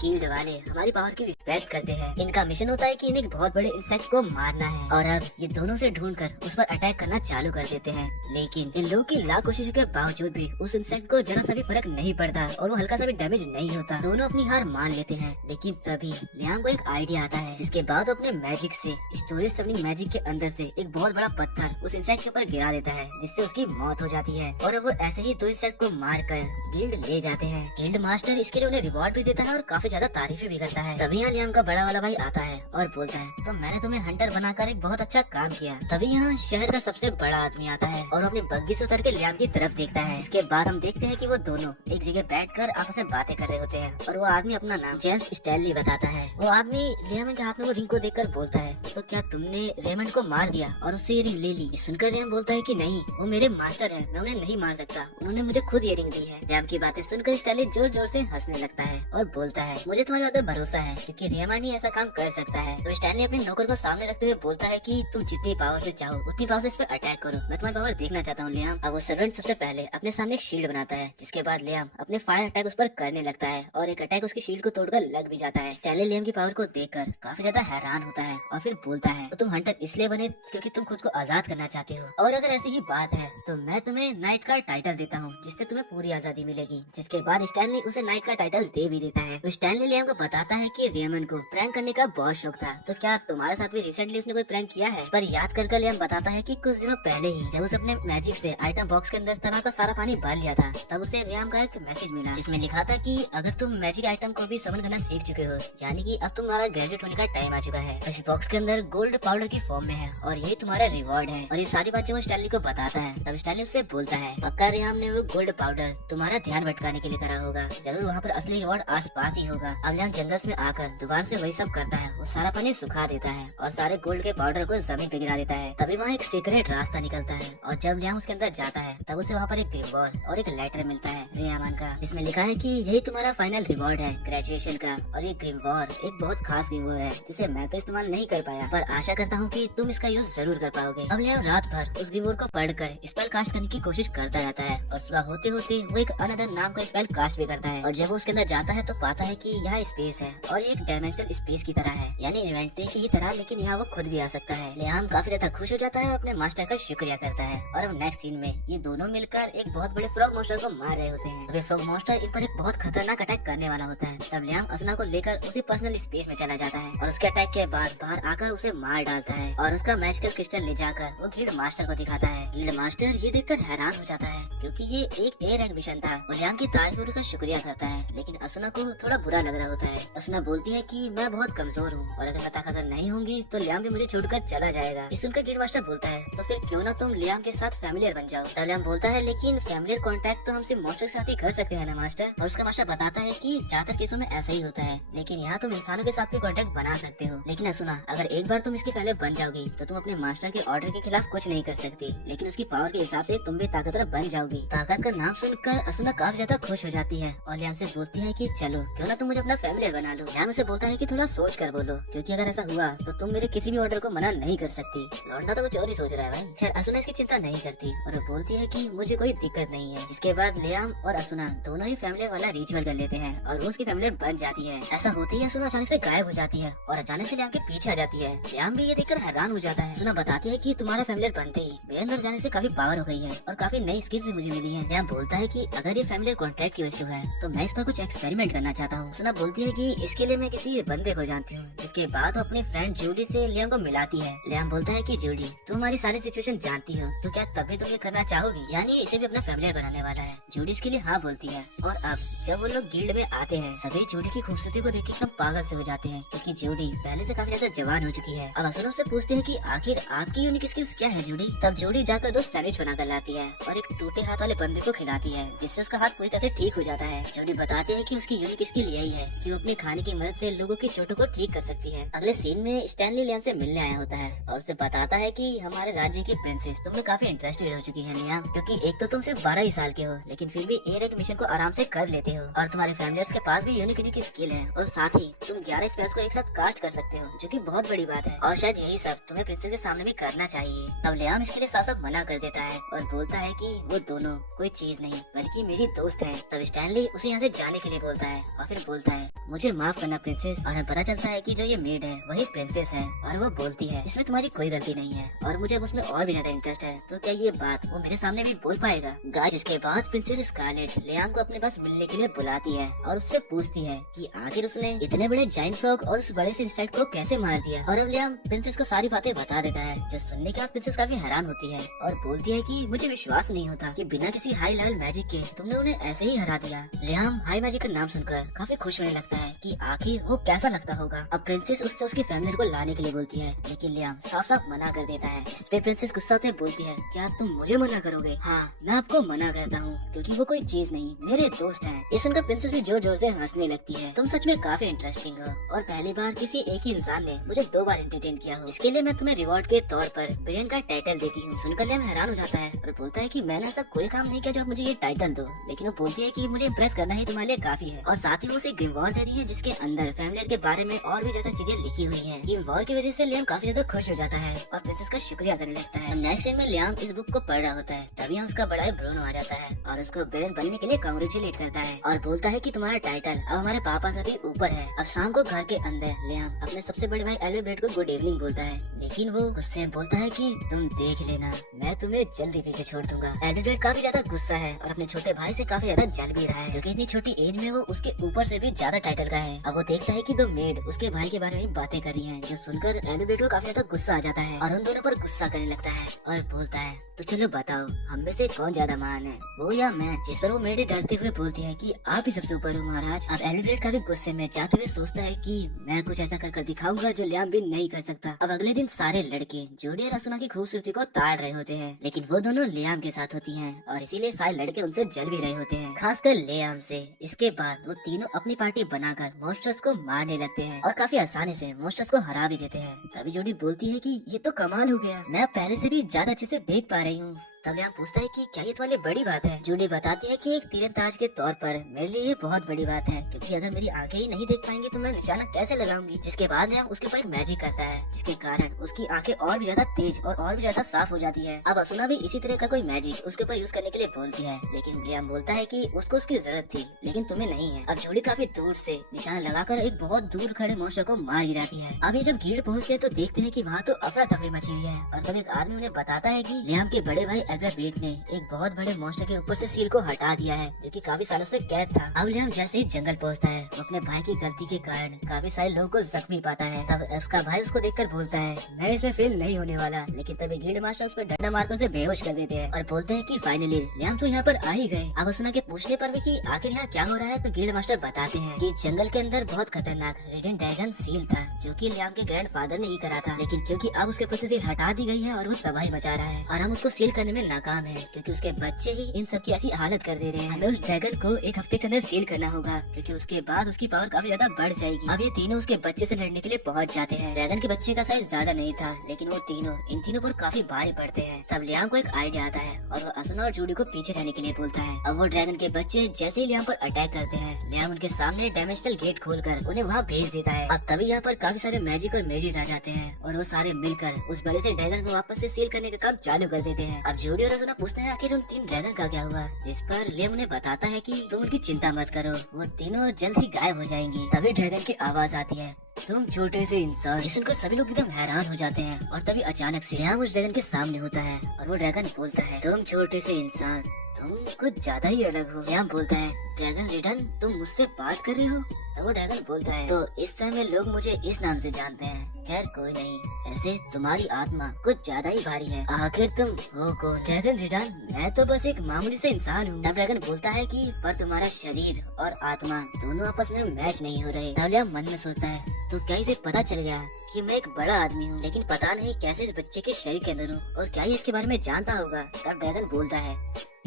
गिल्ड वाले हमारी पावर की रिस्पेक्ट करते हैं। इनका मिशन होता है कि इन्हें एक बहुत बड़े इंसेक्ट को मारना है और अब ये दोनों से ढूंढकर उस पर अटैक करना चालू कर देते हैं। लेकिन इन लोगों की लाख कोशिशों के बावजूद भी उस इंसेक्ट को जरा सा भी फर्क नहीं पड़ता और वो हल्का सा भी डैमेज नहीं होता। दोनों अपनी हार मान लेते हैं, लेकिन तभी लियाम को एक आइडिया आता है जिसके बाद वो अपने मैजिक से स्टोरेज समनिंग मैजिक के अंदर से एक बहुत बड़ा पत्थर उस इंसेक्ट के ऊपर गिरा देता है जिससे उसकी मौत हो जाती है और वो ऐसे ही 2 इंसेक्ट को मार कर गिल्ड ले जाते हैं। गिल्ड मास्टर इसके लिए उन्हें रिवॉर्ड भी देता है और काफी ज्यादा तारीफें भी करता है। तभी यहाँ लियाम का बड़ा वाला भाई आता है और बोलता है तो मैंने तुम्हें हंटर बनाकर एक बहुत अच्छा काम किया। तभी यहाँ शहर का सबसे बड़ा आदमी आता है और अपनी बग्गी से उतर के लियाम की तरफ देखता है। इसके बाद हम देखते हैं कि वो दोनों एक जगह बैठकर आपस में बातें कर रहे होते हैं और वो आदमी अपना नाम जेम्स स्टैनली बताता है। वो आदमी लियाम के हाथ में वो रिंग को देखकर बोलता है तो क्या तुमने रेमंड को मार दिया और उससे ये रिंग ले ली? सुनकर लियाम बोलता है कि नहीं, वो मेरे मास्टर है, मैं उन्हें नहीं मार सकता, उन्होंने मुझे खुद ये रिंग दी है। लियाम की बातें सुनकर स्टैनली जोर जोर से हंसने लगता है और बोलता है मुझे तुम्हारी बात पे भरोसा है क्योंकि रेमंड ही ऐसा काम कर सकता है। तो स्टैनली अपने नौकर को सामने रखते हुए बोलता है कि तुम जितनी पावर से चाहो उतनी पावर से इस पर अटैक करो, मैं तुम्हारी पावर देखना चाहता हूँ लियाम। अब वो सर्वेंट सबसे पहले अपने सामने एक शील्ड बनाता है जिसके बाद लियाम अपने फायर अटैक उस पर करने लगता है और एक अटैक उसकी शील्ड को तोड़कर लग भी जाता है। स्टैनली लियाम की पावर को देखकर काफी ज्यादा हैरान होता है और फिर बोलता है तो तुम हंटर इसलिए बने क्योंकि तुम खुद को आजाद करना चाहते हो, और अगर ऐसी ही बात है तो मैं तुम्हें नाइट का टाइटल देता हूँ जिससे तुम्हें पूरी आजादी मिलेगी। जिसके बाद स्टैनली उसे नाइट का टाइटल दे भी देता है। तो स्टैनली लियाम को बताता है कि रेमंड को प्रैंक करने का बहुत शौक था, तो क्या तुम्हारे साथ भी रिसेंटली उसने कोई प्रैंक किया है? इस पर याद कर लियाम बताता है कि कुछ दिनों पहले ही जब उसे अपने मैजिक से आइटम बॉक्स के अंदर इस तरह का सारा पानी भर लिया था तब उसे लियाम का एक मैसेज मिला जिसमें लिखा था कि अगर तुम मैजिक आइटम को भी समन करना सीख चुके हो, यानी कि अब तुम्हारा ग्रेजुएट होने का टाइम आ चुका है। इस बॉक्स के अंदर गोल्ड पाउडर की फॉर्म में है और यही तुम्हारा रिवॉर्ड है। और ये सारी बातें वो स्टैनली को बताता है। तब स्टैनली उससे बोलता है पक्का लियाम ने वो गोल्ड पाउडर तुम्हारा ध्यान भटकाने के लिए करा होगा, जरूर वहाँ पर असली रिवॉर्ड आस पास ही होगा। अब लियाम जंगल में आकर दोबारा से वही सब करता है, वो सारा पानी सुखा देता है और सारे गोल्ड के पाउडर को जमीन पे गिरा देता है। तभी वहाँ एक सीक्रेट रास्ता निकलता है और जब लियाम उसके अंदर जाता है तब उसे वहाँ पर एक ग्रिमवॉर और एक लेटर मिलता है रेयामान का, जिसमें लिखा है कि यही तुम्हारा फाइनल रिवॉर्ड है ग्रेजुएशन का। और ये ग्रिमवॉर एक बहुत खास ग्रिमवॉर है जिसे मैं तो इस्तेमाल नहीं कर पाया, पर आशा करता हूँ कि तुम इसका यूज जरूर कर पाओगे। अब लियाम रात भर उस ग्रिमवॉर को पढ़कर स्पेल कास्ट करने की कोशिश करता रहता है और सुबह होते होते वो एक अनदर नाम का स्पेल कास्ट भी करता है। और जब वो उसके अंदर जाता है तो पाता है कि यहाँ स्पेस है और एक डायमेंशनल स्पेस की तरह है, यानी इन्वेंट्री की तरह, लेकिन यहाँ वो खुद भी आ सकता है। लियाम काफी ज्यादा खुश हो जाता है, अपने मास्टर का शुक्रिया करता है। और अब नेक्स्ट सीन में ये दोनों मिलकर एक बहुत बड़े फ्रॉग मॉन्स्टर को मार रहे होते हैं। वे फ्रॉग मॉन्स्टर इन पर एक बहुत खतरनाक अटैक करने वाला होता है। तब लियाम असुना को लेकर उसी पर्सनल स्पेस में चला जाता है और उसके अटैक के बाद बाहर आकर उसे मार डालता है और उसका मैजिकल क्रिस्टल ले जाकर वो गिल्ड मास्टर को दिखाता है। गिल्ड मास्टर ये देखकर हैरान हो जाता है क्योंकि ये एक ए रैंक मिशन था और लियाम की तारीफ और उसका शुक्रिया करता है, लेकिन असुना को थोड़ा बुरा लग रहा होता है। असुना बोलती है कि मैं बहुत कमजोर हूँ और अगर मैं ताकतवर नहीं होंगी तो लियाम भी मुझे छोड़कर चला जाएगा। इस सुनकर गिल्ड मास्टर बोलता है तो फिर क्यों ना तुम लियाम के साथ फैमिलियर बन जाओ। तब लियाम बोलता है लेकिन फैमिलियर कांटेक्ट तो हम सिर्फ मॉन्स्टर के साथ ही कर सकते हैं ना मास्टर। और उसका मास्टर बताता है कि ज्यादातर केसों में ऐसा ही होता है, लेकिन यहाँ तुम इंसानों के साथ भी कांटेक्ट बना सकते हो। लेकिन असुना अगर एक बार तुम इसकी फैमिली बन जाओगी तो तुम अपने मास्टर के ऑर्डर के खिलाफ कुछ नहीं कर सकती, लेकिन उसकी पावर के हिसाब से तुम भी ताकतवर बन जाओगी। ताकत का नाम सुनकर असुना काफी ज्यादा खुश हो जाती है और लियाम से बोलती है कि चलो क्यों ना तुम मुझे अपना फैमिलियर बना लो। लियाम उसे बोलता है कि थोड़ा सोच कर बोलो, क्योंकि अगर ऐसा हुआ तो तुम मेरे किसी भी ऑर्डर को मना नहीं कर सकती। लौंडा तो कुछ और ही सोच रहा है भाई। खैर असुना इसकी चिंता नहीं करती और वो बोलती है कि मुझे कोई दिक्कत नहीं है। जिसके बाद लियाम और असुना दोनों ही फैमिली वाला रिचुअल कर लेते हैं और वो उसकी फैमिली बन जाती है। ऐसा होती है असुना अचानक से गायब हो जाती है और अचानक से लियाम के पीछे आ जाती है। लियाम भी ये देखकर हैरान हो जाता है। असुना बताती है कि तुम्हारा फैमिली बनते ही मेरे अंदर जाने से काफी पावर हो गई है और काफी नई स्किल्स भी मुझे मिली है। लियाम बोलता है कि अगर ये फैमिली कॉन्ट्रैक्ट की वजह से है तो मैं इस पर कुछ एक्सपेरिमेंट करना चाहता हूँ। असुना बोलती है कि इसके लिए मैं किसी बंदे को जानती हूँ। जिसके बाद वो अपनी फ्रेंड जूडी से लियाम को मिलाती है। लियाम बोलता है कि जूडी तुम हमारी सारी सिचुएशन जानती हो, तो क्या तब भी तुम ये करना चाहोगी, यानी इसे भी अपना फैमिली बनाने वाला है। जूडी इसके लिए हाँ बोलती है। और अब जब वो लोग गिल्ड में आते हैं सभी जूडी की खूबसूरती को देख के एकदम पागल से हो जाते हैं, क्योंकि जूडी पहले से काफी ज्यादा जवान हो चुकी है। अब असुना से पूछते हैं कि आखिर आपकी यूनिक स्किल्स क्या है जूडी। तब जूडी जाकर 2 सैंडविच बनाकर लाती है और एक टूटे हाथ वाले बंदे को खिलाती है, जिससे उसका हाथ पूरी तरह से ठीक हो जाता है। जूडी बताती है कि उसकी यूनिक स्किल यही है कि वो अपने खाने की मदद से लोगों की चोटों को ठीक कर सकती है। अगले सीन में स्टैनली लियाम से मिलने आया होता है और उसे बताता है कि हमारे राज्य की प्रिंसेस तुम लोग काफी इंटरेस्टेड हो चुकी है लियाम, क्योंकि एक तो तुम सिर्फ 12 ही साल के हो लेकिन फिर भी एयर एक मिशन को आराम से कर लेते हो और तुम्हारे फैमिलियर्स के पास भी यूनिक यूनिक स्किल है और साथ ही तुम 11 स्पेल्स को एक साथ कास्ट कर सकते हो, जो कि बहुत बड़ी बात है और शायद यही सब तुम्हें प्रिंसेस के सामने भी करना चाहिए। अब लियाम इसके लिए साफ साफ मना कर देता है और बोलता है कि वो दोनों कोई चीज नहीं बल्कि मेरी दोस्त है। तब स्टैनली उसे यहाँ से जाने के लिए बोलता है और फिर बोलता है मुझे माफ करना प्रिंसेस, और हमें पता चलता है कि जो ये मेड है वही प्रिंसेस है और वो बोलती है इसमें तुम्हारी कोई गलती नहीं है और मुझे अब उसमें और भी ज्यादा इंटरेस्ट है, तो क्या ये बात वो मेरे सामने भी बोल पाएगा। गाइस इसके बाद प्रिंसेस स्कारलेट लियाम को अपने पास मिलने के लिए बुलाती है और उससे पूछती है कि आखिर उसने इतने बड़े जाइंट फ्रॉग और उस बड़े से इंसेक्ट को कैसे मार दिया। और अब लियाम प्रिंसेस को सारी बातें बता देता है, जो सुनने के बाद प्रिंसेस काफी हैरान होती है और बोलती है कि मुझे विश्वास नहीं होता कि बिना किसी हाई लेवल मैजिक के तुमने उन्हें ऐसे ही हरा दिया। लियाम हाई मैजिक का नाम सुनकर काफी खुश होने लगता है कि आखिर वो कैसा लगता होगा। अब प्रिंसेस उससे उसकी फैमिली को लाने के लिए बोलती है लेकिन लियाम साफ साफ मना कर देता है। इस पे प्रिंसेस गुस्सा होते बोलती है क्या तुम मुझे मना करोगे? हाँ मैं आपको मना करता हूँ क्योंकि वो कोई चीज नहीं मेरे दोस्त हैं। ये सुनकर प्रिंसेस भी जोर जोर से हंसने लगती है। तुम सच में काफी इंटरेस्टिंग हो और पहली बार किसी एक ही इंसान ने मुझे 2 बार एंटरटेन किया हो, इसके लिए मैं तुम्हें रिवॉर्ड के तौर पर ब्रिलियंट का टाइटल देती हूँ। सुनकर लियाम हैरान हो जाता है और बोलता है कि मैंने ऐसा कोई काम नहीं किया जो आप मुझे ये टाइटल दो, लेकिन वो बोलती है कि मुझे इम्प्रेस करना ही तुम्हारे लिए काफी है। और साथ ही वो उसे ग्रीम वॉर दे रही है जिसके अंदर फैमिलियर के बारे में और भी ज्यादा चीजें लिखी हुई है। ग्रीम वॉर की वजह से लियाम काफी ज्यादा खुश हो जाता है और प्रिंसेस का शुक्रिया करने लगता है। नेक्स्ट टाइम में लियाम इस बुक को पढ़ रहा होता है, तभी यहाँ उसका बड़ा ब्रूनो आ जाता है और उसको ब्रिलियंट बनने के लिए कांग्रेचुलेट करता है और बोलता है कि तुम्हारा टाइटल अब हमारे पापा से भी ऊपर है। अब शाम को घर के अंदर लियाम अपने सबसे बड़े भाई एल्ब्रेट को गुड इवनिंग बोलता है, लेकिन वो उससे बोलता है कि तुम देख लेना मैं तुम्हें जल्दी पीछे छोड़ दूंगा। एल्ब्रेट काफी ज्यादा गुस्सा है और अपने छोटे भाई से काफी ज्यादा जल भी रहा है क्योंकि इतनी छोटी एज में वो उसके ऊपर से भी ज्यादा टाइटल का है। अब वो देखता है कि 2 मेड उसके भाई के बारे में बातें कर रही हैं, जो सुनकर एल्ब्रेट को काफी ज्यादा गुस्सा आ जाता है और उन दोनों पर गुस्सा करने लगता है और बोलता है तो चलो बताओ हम में से कौन ज्यादा महान है, वो या मैं? जिस पर वो मेड डरते हुए बोलती है कि आप ही सबसे ऊपर हो महाराज। अब एल्ब्रेट काफी गुस्से में जाते हुए सोचता है कि मैं कुछ ऐसा कर दिखाऊंगा जो लियाम भी नहीं कर सकता। अब अगले दिन सारे लड़के जोडी और असुना की खूबसूरती को ताड़ रहे होते हैं, लेकिन वो दोनों लियाम के साथ होती हैं और इसीलिए सारे लड़के उनसे जल भी रहे होते हैं, खासकर लियाम से। इसके बाद वो तीनों अपनी पार्टी बनाकर मॉन्स्टर्स को मारने लगते हैं और काफी आसानी से मॉन्स्टर्स को हरा भी देते हैं। तभी जोडी बोलती है कि ये तो कमाल हो गया, मैं पहले से भी ज्यादा अच्छे से देख पा रही हूँ। तब लियाम पूछता है कि क्या ये तुम्हारे लिए बड़ी बात है? जूडी बताती है कि एक तीरंदाज के तौर पर मेरे लिए ये बहुत बड़ी बात है, क्योंकि अगर मेरी आंखें ही नहीं देख पाएंगी तो मैं निशाना कैसे लगाऊंगी। जिसके बाद लियाम उसके ऊपर मैजिक करता है, जिसके कारण उसकी आंखें और भी ज्यादा तेज और भी ज्यादा साफ हो जाती है। अब असुना भी इसी तरह का कोई मैजिक उसके ऊपर यूज करने के लिए बोलती है, लेकिन लियाम बोलता है कि उसको उसकी जरूरत थी लेकिन तुम्हें नहीं है। अब जूडी काफी दूर से निशाना लगाकर एक बहुत दूर खड़े मॉन्स्टर को मार गिराती है। अब ये जब भीड़ पहुँचते हैं तो देखते हैं कि वहाँ तो अफरा तफरी मची हुई है और तब एक आदमी उन्हें बताता है कि लियाम के बड़े भाई एल्ब्रेट ने एक बहुत बड़े मॉन्स्टर के ऊपर से सील को हटा दिया है, जो कि काफी सालों से कैद था। अब लियाम जैसे ही जंगल पहुंचता है वो अपने भाई की गलती के कारण काफी सारे लोगों को जख्मी पाता है। तब उसका भाई उसको देखकर बोलता है मैं इसमें फेल नहीं होने वाला, लेकिन तभी गिल्ड मास्टर उस पर डंडा मारकर उसे बेहोश कर देते हैं और बोलते हैं कि फाइनली लियाम तो यहाँ पर आ ही गए। अब असुना के पूछने पर भी कि आखिर यहाँ क्या हो रहा है, तो गिल्ड मास्टर बताते हैं कि जंगल के अंदर बहुत खतरनाक रेडिएंट ड्रैगन सील था, जो कि लियाम के ग्रैंडफादर ने ही करा था, लेकिन क्योंकि अब उसके ऊपर से सील हटा दी गई है और वो तबाही मचा रहा है और हम उसको सील करने में नाकाम है, क्योंकि उसके बच्चे ही इन सब की ऐसी हालत कर दे रहे हैं। हमें उस ड्रैगन को एक हफ्ते के अंदर सील करना होगा, क्योंकि उसके बाद उसकी पावर काफी ज्यादा बढ़ जाएगी। अब ये तीनों उसके बच्चे से लड़ने के लिए पहुंच जाते हैं। ड्रैगन के बच्चे का साइज ज्यादा नहीं था, लेकिन वो तीनों इन तीनों पर काफी भारी पड़ते हैं। तब लियाम को एक आइडिया आता है और वो असुना और जूडी को पीछे रहने के लिए बोलता है। अब वो ड्रैगन के बच्चे जैसे ही लियाम पर अटैक करते हैं, लियाम उनके सामने डायमेंशनल गेट खोलकर उन्हें वहाँ भेज देता है। अब तभी यहाँ पर काफी सारे मैजिक और मेजिस आ जाते हैं और वो सारे मिलकर उस बड़े से ड्रैगन को वापस से सील करने का काम चालू कर देते हैं। अब जूडी और असुना पूछते हैं आखिर उन 3 ड्रैगन का क्या हुआ, जिस पर लियाम उन्हें बताता है कि तुम उनकी चिंता मत करो, वो तीनों जल्द ही गायब हो जाएंगी। तभी ड्रैगन की आवाज आती है तुम छोटे से इंसान। ये सुनकर सभी लोग एकदम हैरान हो जाते हैं और तभी अचानक से लियाम उस ड्रैगन के सामने होता है और वो ड्रैगन बोलता है तुम छोटे से इंसान, तुम कुछ ज्यादा ही अलग हो। लियाम बोलता है ड्रैगन रिटर्न तुम मुझसे बात कर रहे हो? तो वो ड्रैगन बोलता है तो इस समय लोग मुझे इस नाम से जानते हैं, खैर कोई नहीं, ऐसे तुम्हारी आत्मा कुछ ज्यादा ही भारी है, आखिर तुम हो कौन? ड्रैगन रिटर्न मैं तो बस एक मामूली से इंसान हूँ। तब ड्रैगन बोलता है कि पर तुम्हारा शरीर और आत्मा दोनों आपस में मैच नहीं हो रहे। तब लियाम मन में सोचता है तो क्या इसे पता चल गया कि मैं एक बड़ा आदमी हूँ, लेकिन पता नहीं कैसे इस बच्चे के शरीर के अंदर हूँ और क्या ये इसके बारे में जानता होगा। तब ड्रैगन बोलता है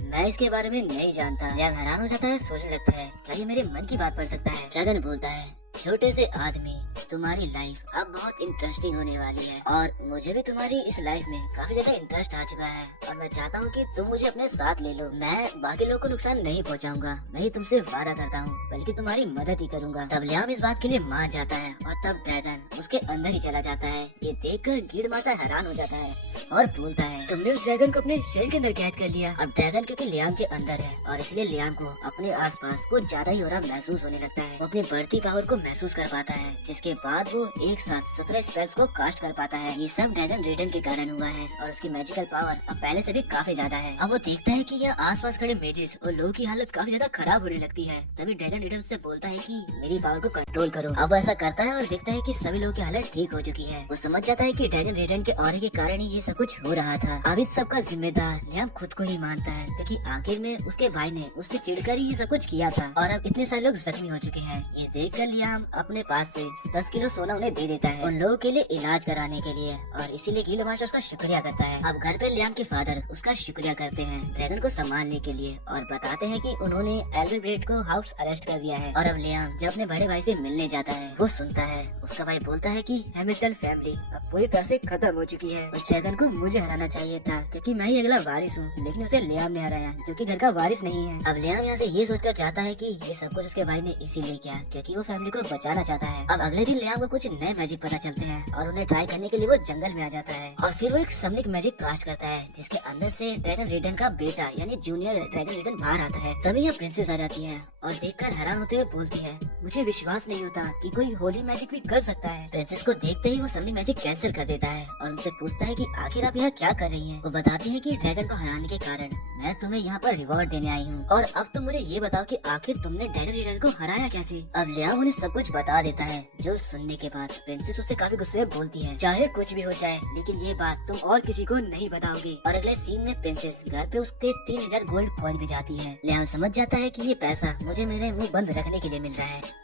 मैं इसके बारे में नहीं जानता। लियाम हैरान हो जाता है, सोचने लगता है क्या ये मेरे मन की बात पढ़ सकता है। ड्रैगन बोलता है छोटे से आदमी तुम्हारी लाइफ अब बहुत इंटरेस्टिंग होने वाली है और मुझे भी तुम्हारी इस लाइफ में काफी ज्यादा इंटरेस्ट आ चुका है और मैं चाहता हूँ कि तुम मुझे अपने साथ ले लो। मैं बाकी लोगों को नुकसान नहीं पहुँचाऊंगा, मैं ही तुमसे वादा करता हूँ, बल्कि तुम्हारी मदद ही करूंगा। तब लियाम इस बात के लिए मान जाता है और तब ड्रैगन उसके अंदर ही चला जाता है। ये देखकर गिल्ड मास्टर हैरान हो जाता है और बोलता है, तुमने उस ड्रैगन को अपने शरीर के अंदर कैद कर लिया। अब ड्रैगन क्योंकि लियाम के अंदर है और इसलिए लियाम को अपने आसपास कुछ ज्यादा ही हो रहा महसूस होने लगता है। वो अपनी बढ़ती पावर को महसूस कर पाता है, जिसके बाद वो एक साथ 17 स्पेल्स को कास्ट कर पाता है। ये सब ड्रैगन रिडन के कारण हुआ है और उसकी मैजिकल पावर अब पहले से भी काफी ज्यादा है। अब वो देखता है कि यहाँ आसपास खड़े मेजेस और लोगों की हालत काफी ज्यादा खराब होने लगती है। तभी ड्रैगन रिडन से बोलता है कि मेरी पावर को कंट्रोल करो। अब वो ऐसा करता है और देखता है कि सभी लोगों की हालत ठीक हो चुकी है। वो समझ जाता है कि ड्रैगन रिडन के ऑरे के कारण ही ये सब कुछ हो रहा था। अब इस सब का जिम्मेदार लियाम खुद को ही मानता है, क्योंकि आखिर में उसके भाई ने उससे चिढ़कर ही ये सब कुछ किया था और अब इतने सारे लोग जख्मी हो चुके हैं। ये देखकर लियाम अपने पास से 10 किलो सोना उन्हें दे देता है उन लोगों के लिए इलाज कराने के लिए और इसीलिए गिल्ड मास्टर उसका शुक्रिया करता है। अब घर पे लियाम के फादर उसका शुक्रिया करते हैं ड्रैगन को संभालने के लिए और बताते हैं कि उन्होंने एल्विन ब्रेड को हाउस अरेस्ट कर दिया है। और अब लियाम जब अपने बड़े भाई से मिलने जाता है, वो सुनता है उसका भाई बोलता है कि हैमिल्टन फैमिली अब पूरी तरह से खत्म हो चुकी है। उस ड्रैगन को मुझे हराना चाहिए था, क्योंकि मैं ही अगला वारिस हूँ, लेकिन उसे लियाम ने हराया जो कि घर का वारिस नहीं है। अब लियाम यहाँ से ये सोचकर चाहता है कि ये सब कुछ उसके भाई ने इसीलिए किया क्योंकि वो फैमिली को बचाना चाहता है। अब अगले दिन लियाम को कुछ नए मैजिक पता चलते हैं और उन्हें ट्राई करने के लिए वो जंगल में आ जाता है और फिर वो एक समनिक मैजिक कास्ट करता है, जिसके अंदर से ड्रैगन रिडन का बेटा यानी जूनियर ड्रैगन रिडन बाहर आता है। तभी यहाँ प्रिंसेस आ जाती है और देखकर हैरान होते हुए बोलती है, मुझे विश्वास नहीं होता कि कोई होली मैजिक भी कर सकता है। प्रिंसेस को देखते ही वो समनिक मैजिक कैंसिल कर देता है और उनसे पूछता है कि आखिर आप यहाँ क्या कर रही हैं। वो बताती है कि ड्रैगन को हराने के कारण मैं तुम्हें यहाँ पर रिवॉर्ड देने आई हूँ और अब तुम मुझे ये बताओ कि आखिर तुमने ड्रैगन रिडन को हराया कैसे। अब लियाम उन्हें सब कुछ बता देता है, जो सुनने के बाद प्रिंसेस उससे काफी गुस्से में बोलती है, चाहे कुछ भी हो जाए लेकिन ये बात तुम और किसी को नहीं बताओगे। और अगले सीन में प्रिंसेस घर पे उसके 3000 गोल्ड कॉइन भिजाती है। लियाम समझ जाता है कि ये पैसा मुझे मेरे मुंह बंद रखने के लिए मिल रहा है।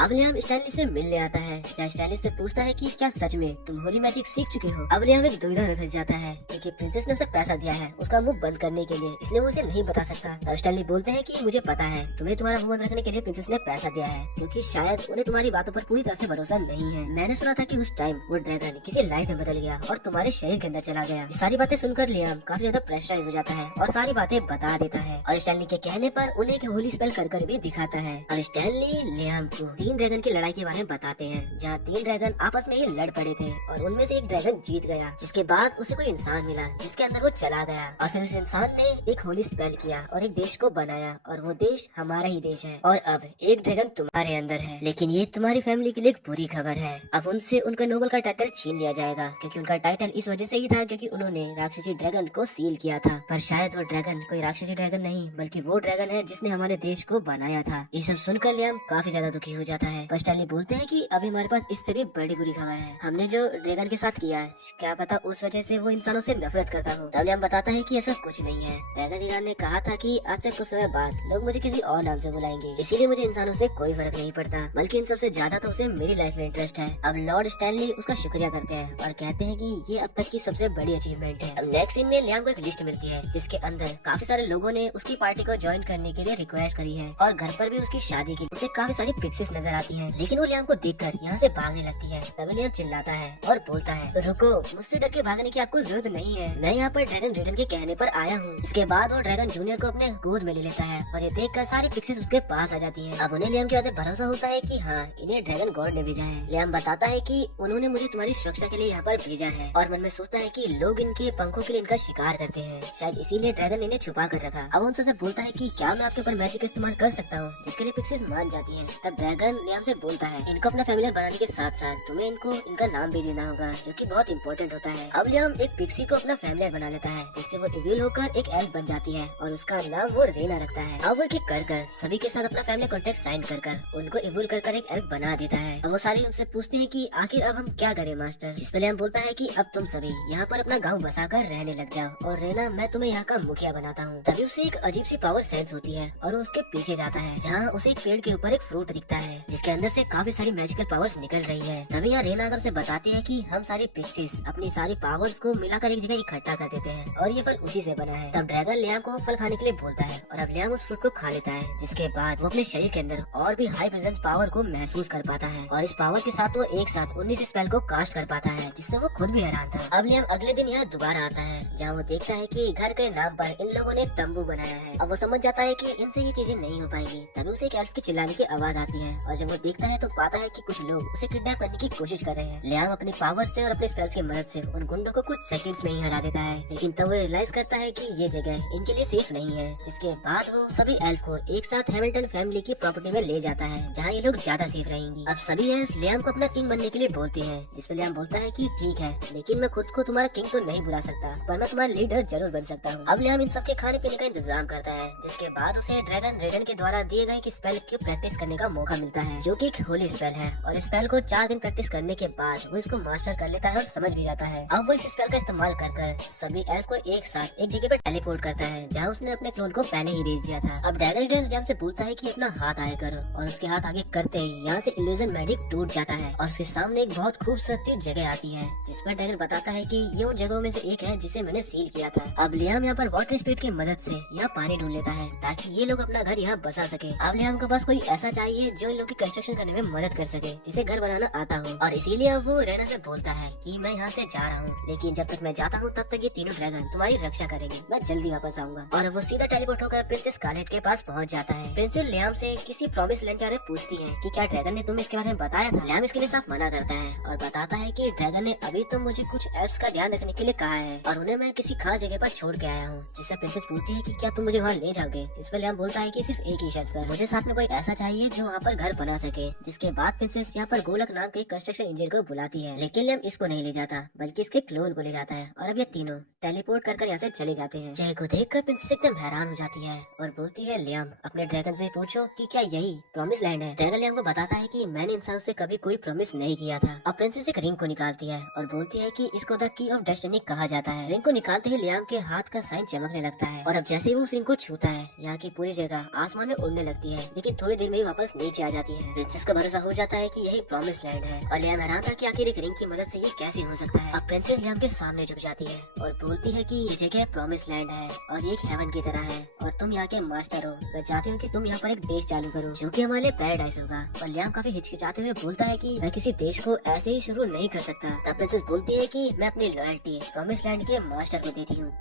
अब लियाम स्टैनली से मिलने आता है, जहाँ स्टैनली से पूछता है कि क्या सच में तुम होली मैजिक सीख चुके हो। अब लियाम एक दुविधा में फंस जाता है क्योंकि प्रिंसेस ने उसे पैसा दिया है उसका मुंह बंद करने के लिए, इसलिए वो उसे नहीं बता सकता। तब स्टैनली बोलते हैं कि मुझे पता है तुम्हें तुम्हारा मुंह बंद रखने के लिए प्रिंसेस ने पैसा दिया है, क्योंकि शायद उन्हें तुम्हारी बातों पर पूरी तरह से भरोसा नहीं है। मैंने सुना था कि उस टाइम वो ड्रैगन किसी लाइफ में बदल गया और तुम्हारे शरीर के अंदर चला गया। सारी बातें सुनकर लियाम काफी ज्यादा प्रेशराइज हो जाता है और सारी बातें बता देता है और स्टैनली के कहने पर उन्हें एक होली स्पेल कर भी दिखाता है। और स्टैनली लियाम को 3 ड्रैगन की लड़ाई के बारे में बताते हैं, जहाँ 3 ड्रैगन आपस में ही लड़ पड़े थे और उनमें से एक ड्रैगन जीत गया, जिसके बाद उसे कोई इंसान मिला जिसके अंदर वो चला गया और फिर उस इंसान ने एक होली स्पेल किया और एक देश को बनाया और वो देश हमारा ही देश है। और अब एक ड्रैगन तुम्हारे अंदर है, लेकिन ये तुम्हारी फैमिली के लिए एक बुरी खबर है। अब उनसे उनका नोबल का टाइटल छीन लिया जाएगा, क्योंकि उनका टाइटल इस वजह से ही था क्योंकि उन्होंने राक्षसी ड्रैगन को सील किया था। पर शायद वो ड्रैगन कोई राक्षसी ड्रैगन नहीं बल्कि वो ड्रैगन है जिसने हमारे देश को बनाया था। ये सब सुनकर लियाम काफी ज्यादा दुखी हो जाता है। पर स्टैनली बोलते हैं कि अभी हमारे पास इससे भी बड़ी बुरी खबर है, हमने जो ड्रैगन के साथ किया है क्या पता उस वजह से वो इंसानों से नफरत करता हो। तब लियाम बताता है कि ऐसा कुछ नहीं है। ड्रैगन ईरान ने कहा था कि आज से कुछ समय बाद लोग मुझे किसी और नाम से बुलाएंगे, इसीलिए मुझे इंसानों से कोई फर्क नहीं पड़ता, बल्कि इन सबसे ज्यादा तो उसे मेरी लाइफ में इंटरेस्ट है। अब लॉर्ड स्टैनली उसका शुक्रिया करते हैं और कहते हैं कि ये अब तक की सबसे बड़ी अचीवमेंट है। अब नेक्स्ट सीन में लियाम को एक लिस्ट मिलती है जिसके अंदर काफी सारे लोगों ने उसकी पार्टी को ज्वाइन करने के लिए रिक्वेस्ट करी है और घर पर भी उसकी शादी की उसे काफी सारी पिक्चर्स नजर आती है, लेकिन वो लियाम को देखकर यहाँ से भागने लगती है। तभी लियाम चिल्लाता है और बोलता है, रुको, मुझसे डर के भागने की आपको जरूरत नहीं है, मैं यहाँ पर ड्रैगन रिडन के कहने पर आया हूँ। इसके बाद वो ड्रैगन जूनियर को अपने गोद में ले लेता है और ये देखकर सारी पिक्चर्स उसके पास आ जाती हैं। अब उन्हें लियाम की बातें भरोसा होता है कि हाँ, इन्हें ड्रैगन गॉड ने भेजा है। लियाम बताता है कि उन्होंने मुझे तुम्हारी सुरक्षा के लिए यहाँ पर भेजा है और मन में सोचता है कि लोग इनके पंखों के लिए इनका शिकार करते हैं, शायद इसीलिए ड्रैगन इन्हें छुपा कर रखा। अब उन सबसे बोलता है कि क्या मैं आपके ऊपर मैजिक इस्तेमाल कर सकता हूँ, जिसके लिए पिक्चर्स मान जाती है। तब ड्रैगन लियाम से बोलता है, इनको अपना फैमिली बनाने के साथ साथ तुम्हें इनको इनका नाम भी देना होगा, जो कि बहुत इंपॉर्टेंट होता है। अब लियाम एक पिक्सी को अपना फैमिली बना लेता है, जिससे वो इविल होकर एक एल्फ बन जाती है और उसका नाम वो रेना रखता है। अब वो एक कर सभी के साथ अपना फैमिली कॉन्ट्रैक्ट साइन कर उनको इविल कर एक एल्फ बना देता है। अब वो सारे उनसे पूछते हैं कि आखिर अब हम क्या करें मास्टर, जिस पे लियाम बोलता है कि अब तुम सभी यहाँ पर अपना गाँव बसाकर रहने लग जाओ और रेना मैं तुम्हें यहाँ का मुखिया बनाता हूँ। तभी उसे एक अजीब सी पावर सेंस होती है और वो उसके पीछे जाता है, जहाँ उसे एक पेड़ के ऊपर एक फ्रूट दिखता है जिसके अंदर से काफी सारी मैजिकल पावर्स निकल रही है। तभी यहाँ रेन आकर से बताती है कि हम सारी पिक्सीज अपनी सारी पावर्स को मिलाकर एक जगह इकट्ठा कर देते हैं और ये फल उसी से बना है। तब ड्रैगन लियाम को फल खाने के लिए बोलता है और अब लियाम उस फ्रूट को खा लेता है, जिसके बाद वो अपने शरीर के अंदर और भी हाई प्रेजेंस पावर को महसूस कर पाता है और इस पावर के साथ वो एक साथ 19 स्पेल को कास्ट कर पाता है, जिससे वो खुद भी हैरान था। अब लियाम अगले दिन यहाँ दोबारा आता है, जहाँ वो देखता है कि घर के नाम पर इन लोगों ने तंबू बनाया है। अब वो समझ जाता है कि इनसे ये चीजें नहीं हो पाएंगी। तभी उसे एक एल्फ की चिल्लाने की आवाज आती है और जब वो देखता है तो पाता है कि कुछ लोग उसे किडनैप करने की कोशिश कर रहे हैं। लियाम अपनी पावर से और अपने स्पेल्स की मदद से उन गुंडों को कुछ सेकंड्स में ही हरा देता है, लेकिन तब वो रियलाइज करता है कि ये जगह इनके लिए सेफ नहीं है। जिसके बाद वो सभी एल्फ को एक साथ हैमिल्टन फैमिली की प्रॉपर्टी में ले जाता है, जहाँ ये लोग ज्यादा सेफ रहेंगी। अब सभी एल्फ लियाम को अपना किंग बनने के लिए बोलते हैं, जिसपे लियाम बोलता है कि ठीक है, लेकिन मैं खुद को तुम्हारा किंग तो नहीं बुला सकता, पर मैं तुम्हारा लीडर जरूर बन सकता हूँ। अब लियाम इन सबके खाने पीने का इंतजाम करता है, जिसके बाद उसे ड्रैगन रेडन के द्वारा दिए गए की स्पेल की प्रैक्टिस करने का मौका मिलता है, जो कि एक होली स्पेल है। और इस स्पेल को 4 दिन प्रैक्टिस करने के बाद वो इसको मास्टर कर लेता है और समझ भी जाता है। अब वो इस स्पेल का इस्तेमाल कर सभी एल्फ को एक साथ एक जगह पर टेलीपोर्ट करता है, जहाँ उसने अपने क्लोन को पहले ही भेज दिया था। अब ड्रैगन रेडन लियाम से पूछता है कि अपना हाथ आगे करो, और उसके हाथ आगे करते ही यहाँ से इल्यूजन मैजिक टूट जाता है और उसके सामने एक बहुत खूबसूरत सी जगह आती है, जिस पर ड्रैगन बताता है कि ये उन जगहों में से एक है जिसे मैंने सील किया था। अब लियाम यहाँ पर वाटर स्पीड की मदद से यहाँ पानी ढूंढ लेता है, ताकि ये लोग अपना घर यहाँ बसा सके। अब लियाम के पास कोई ऐसा चाहिए जो इन लोग की कंस्ट्रक्शन करने में मदद कर सके, जिसे घर बनाना आता हो। और इसीलिए अब वो रेना से बोलता है कि मैं यहाँ से जा रहा हूँ, लेकिन जब तक मैं जाता हूँ तब तक ये तीनों ड्रैगन तुम्हारी रक्षा करेंगे, मैं जल्दी वापस आऊंगा। और वो सीधा टेलीपोर्ट होकर प्रिंसेस स्कारलेट के पास पहुँच जाता है। प्रिंसेस लियाम से किसी प्रॉमिस लैंड के बारे में पूछती है कि क्या ड्रैगन ने तुम्हें इसके बारे में बताया था। लियाम इसके लिए साफ मना करता है और बताता है कि ड्रैगन ने अभी तो मुझे कुछ एल्फ्स का ध्यान रखने के लिए कहा है और उन्हें मैं किसी खास जगह पर छोड़ के आया हूँ। जिससे प्रिंसेस पूछती है कि क्या तुम मुझे वहाँ ले जाओगे, जिस पर लियाम बोलता है कि सिर्फ एक ही शर्त पर, मुझे साथ में कोई ऐसा चाहिए जो वहाँ पर घर बना सके। जिसके बाद प्रिंसेस यहाँ पर गोलक नाम के कंस्ट्रक्शन इंजीनियर को बुलाती है, लेकिन लियाम इसको नहीं ले जाता बल्कि इसके क्लोन को ले जाता है और अब ये तीनों टेलीपोर्ट कर यहाँ से चले जाते हैं। जय को देखकर प्रिंसेस एकदम हैरान हो जाती है और बोलती है लियाम अपने ड्रैगन से पूछो कि क्या यही प्रॉमिस लैंड है। ड्रैगन लियाम को बताता है कि मैंने इंसानों से कभी कोई प्रॉमिस नहीं किया था। अब प्रिंसेस एक रिंग को निकालती है और बोलती है कि इसको द की ऑफ डेस्टिनी कहा जाता है। रिंग को निकालते ही लियाम के हाथ का साइन चमकने लगता है और अब जैसे ही वो उस रिंग को छूता है यहाँ की पूरी जगह आसमान में उड़ने लगती है, लेकिन थोड़ी देर में ही वापस नीचे आ जाती है। प्रिंसेस को भरोसा हो जाता है कि यही प्रॉमिस लैंड है और लियाम हैरान था कि आखिर एक रिंग की मदद से ये कैसे हो सकता है। अब प्रिंसेस लियाम के सामने झुक जाती है और बोलती है कि ये जगह प्रॉमिस लैंड है और ये एक हेवन की तरह है और तुम यहाँ के मास्टर हो। मैं चाहती हूँ कि तुम यहाँ पर एक देश चालू करो जो कि हमारे लिए पैराडाइज होगा। और लियाम काफी हिचकिचाते हुए बोलता है कि मैं किसी देश को ऐसे ही शुरू नहीं कर सकता। तब प्रिंसेस बोलती है कि मैं अपनी लॉयल्टी प्रॉमिस लैंड के मास्टर को देती हूँ।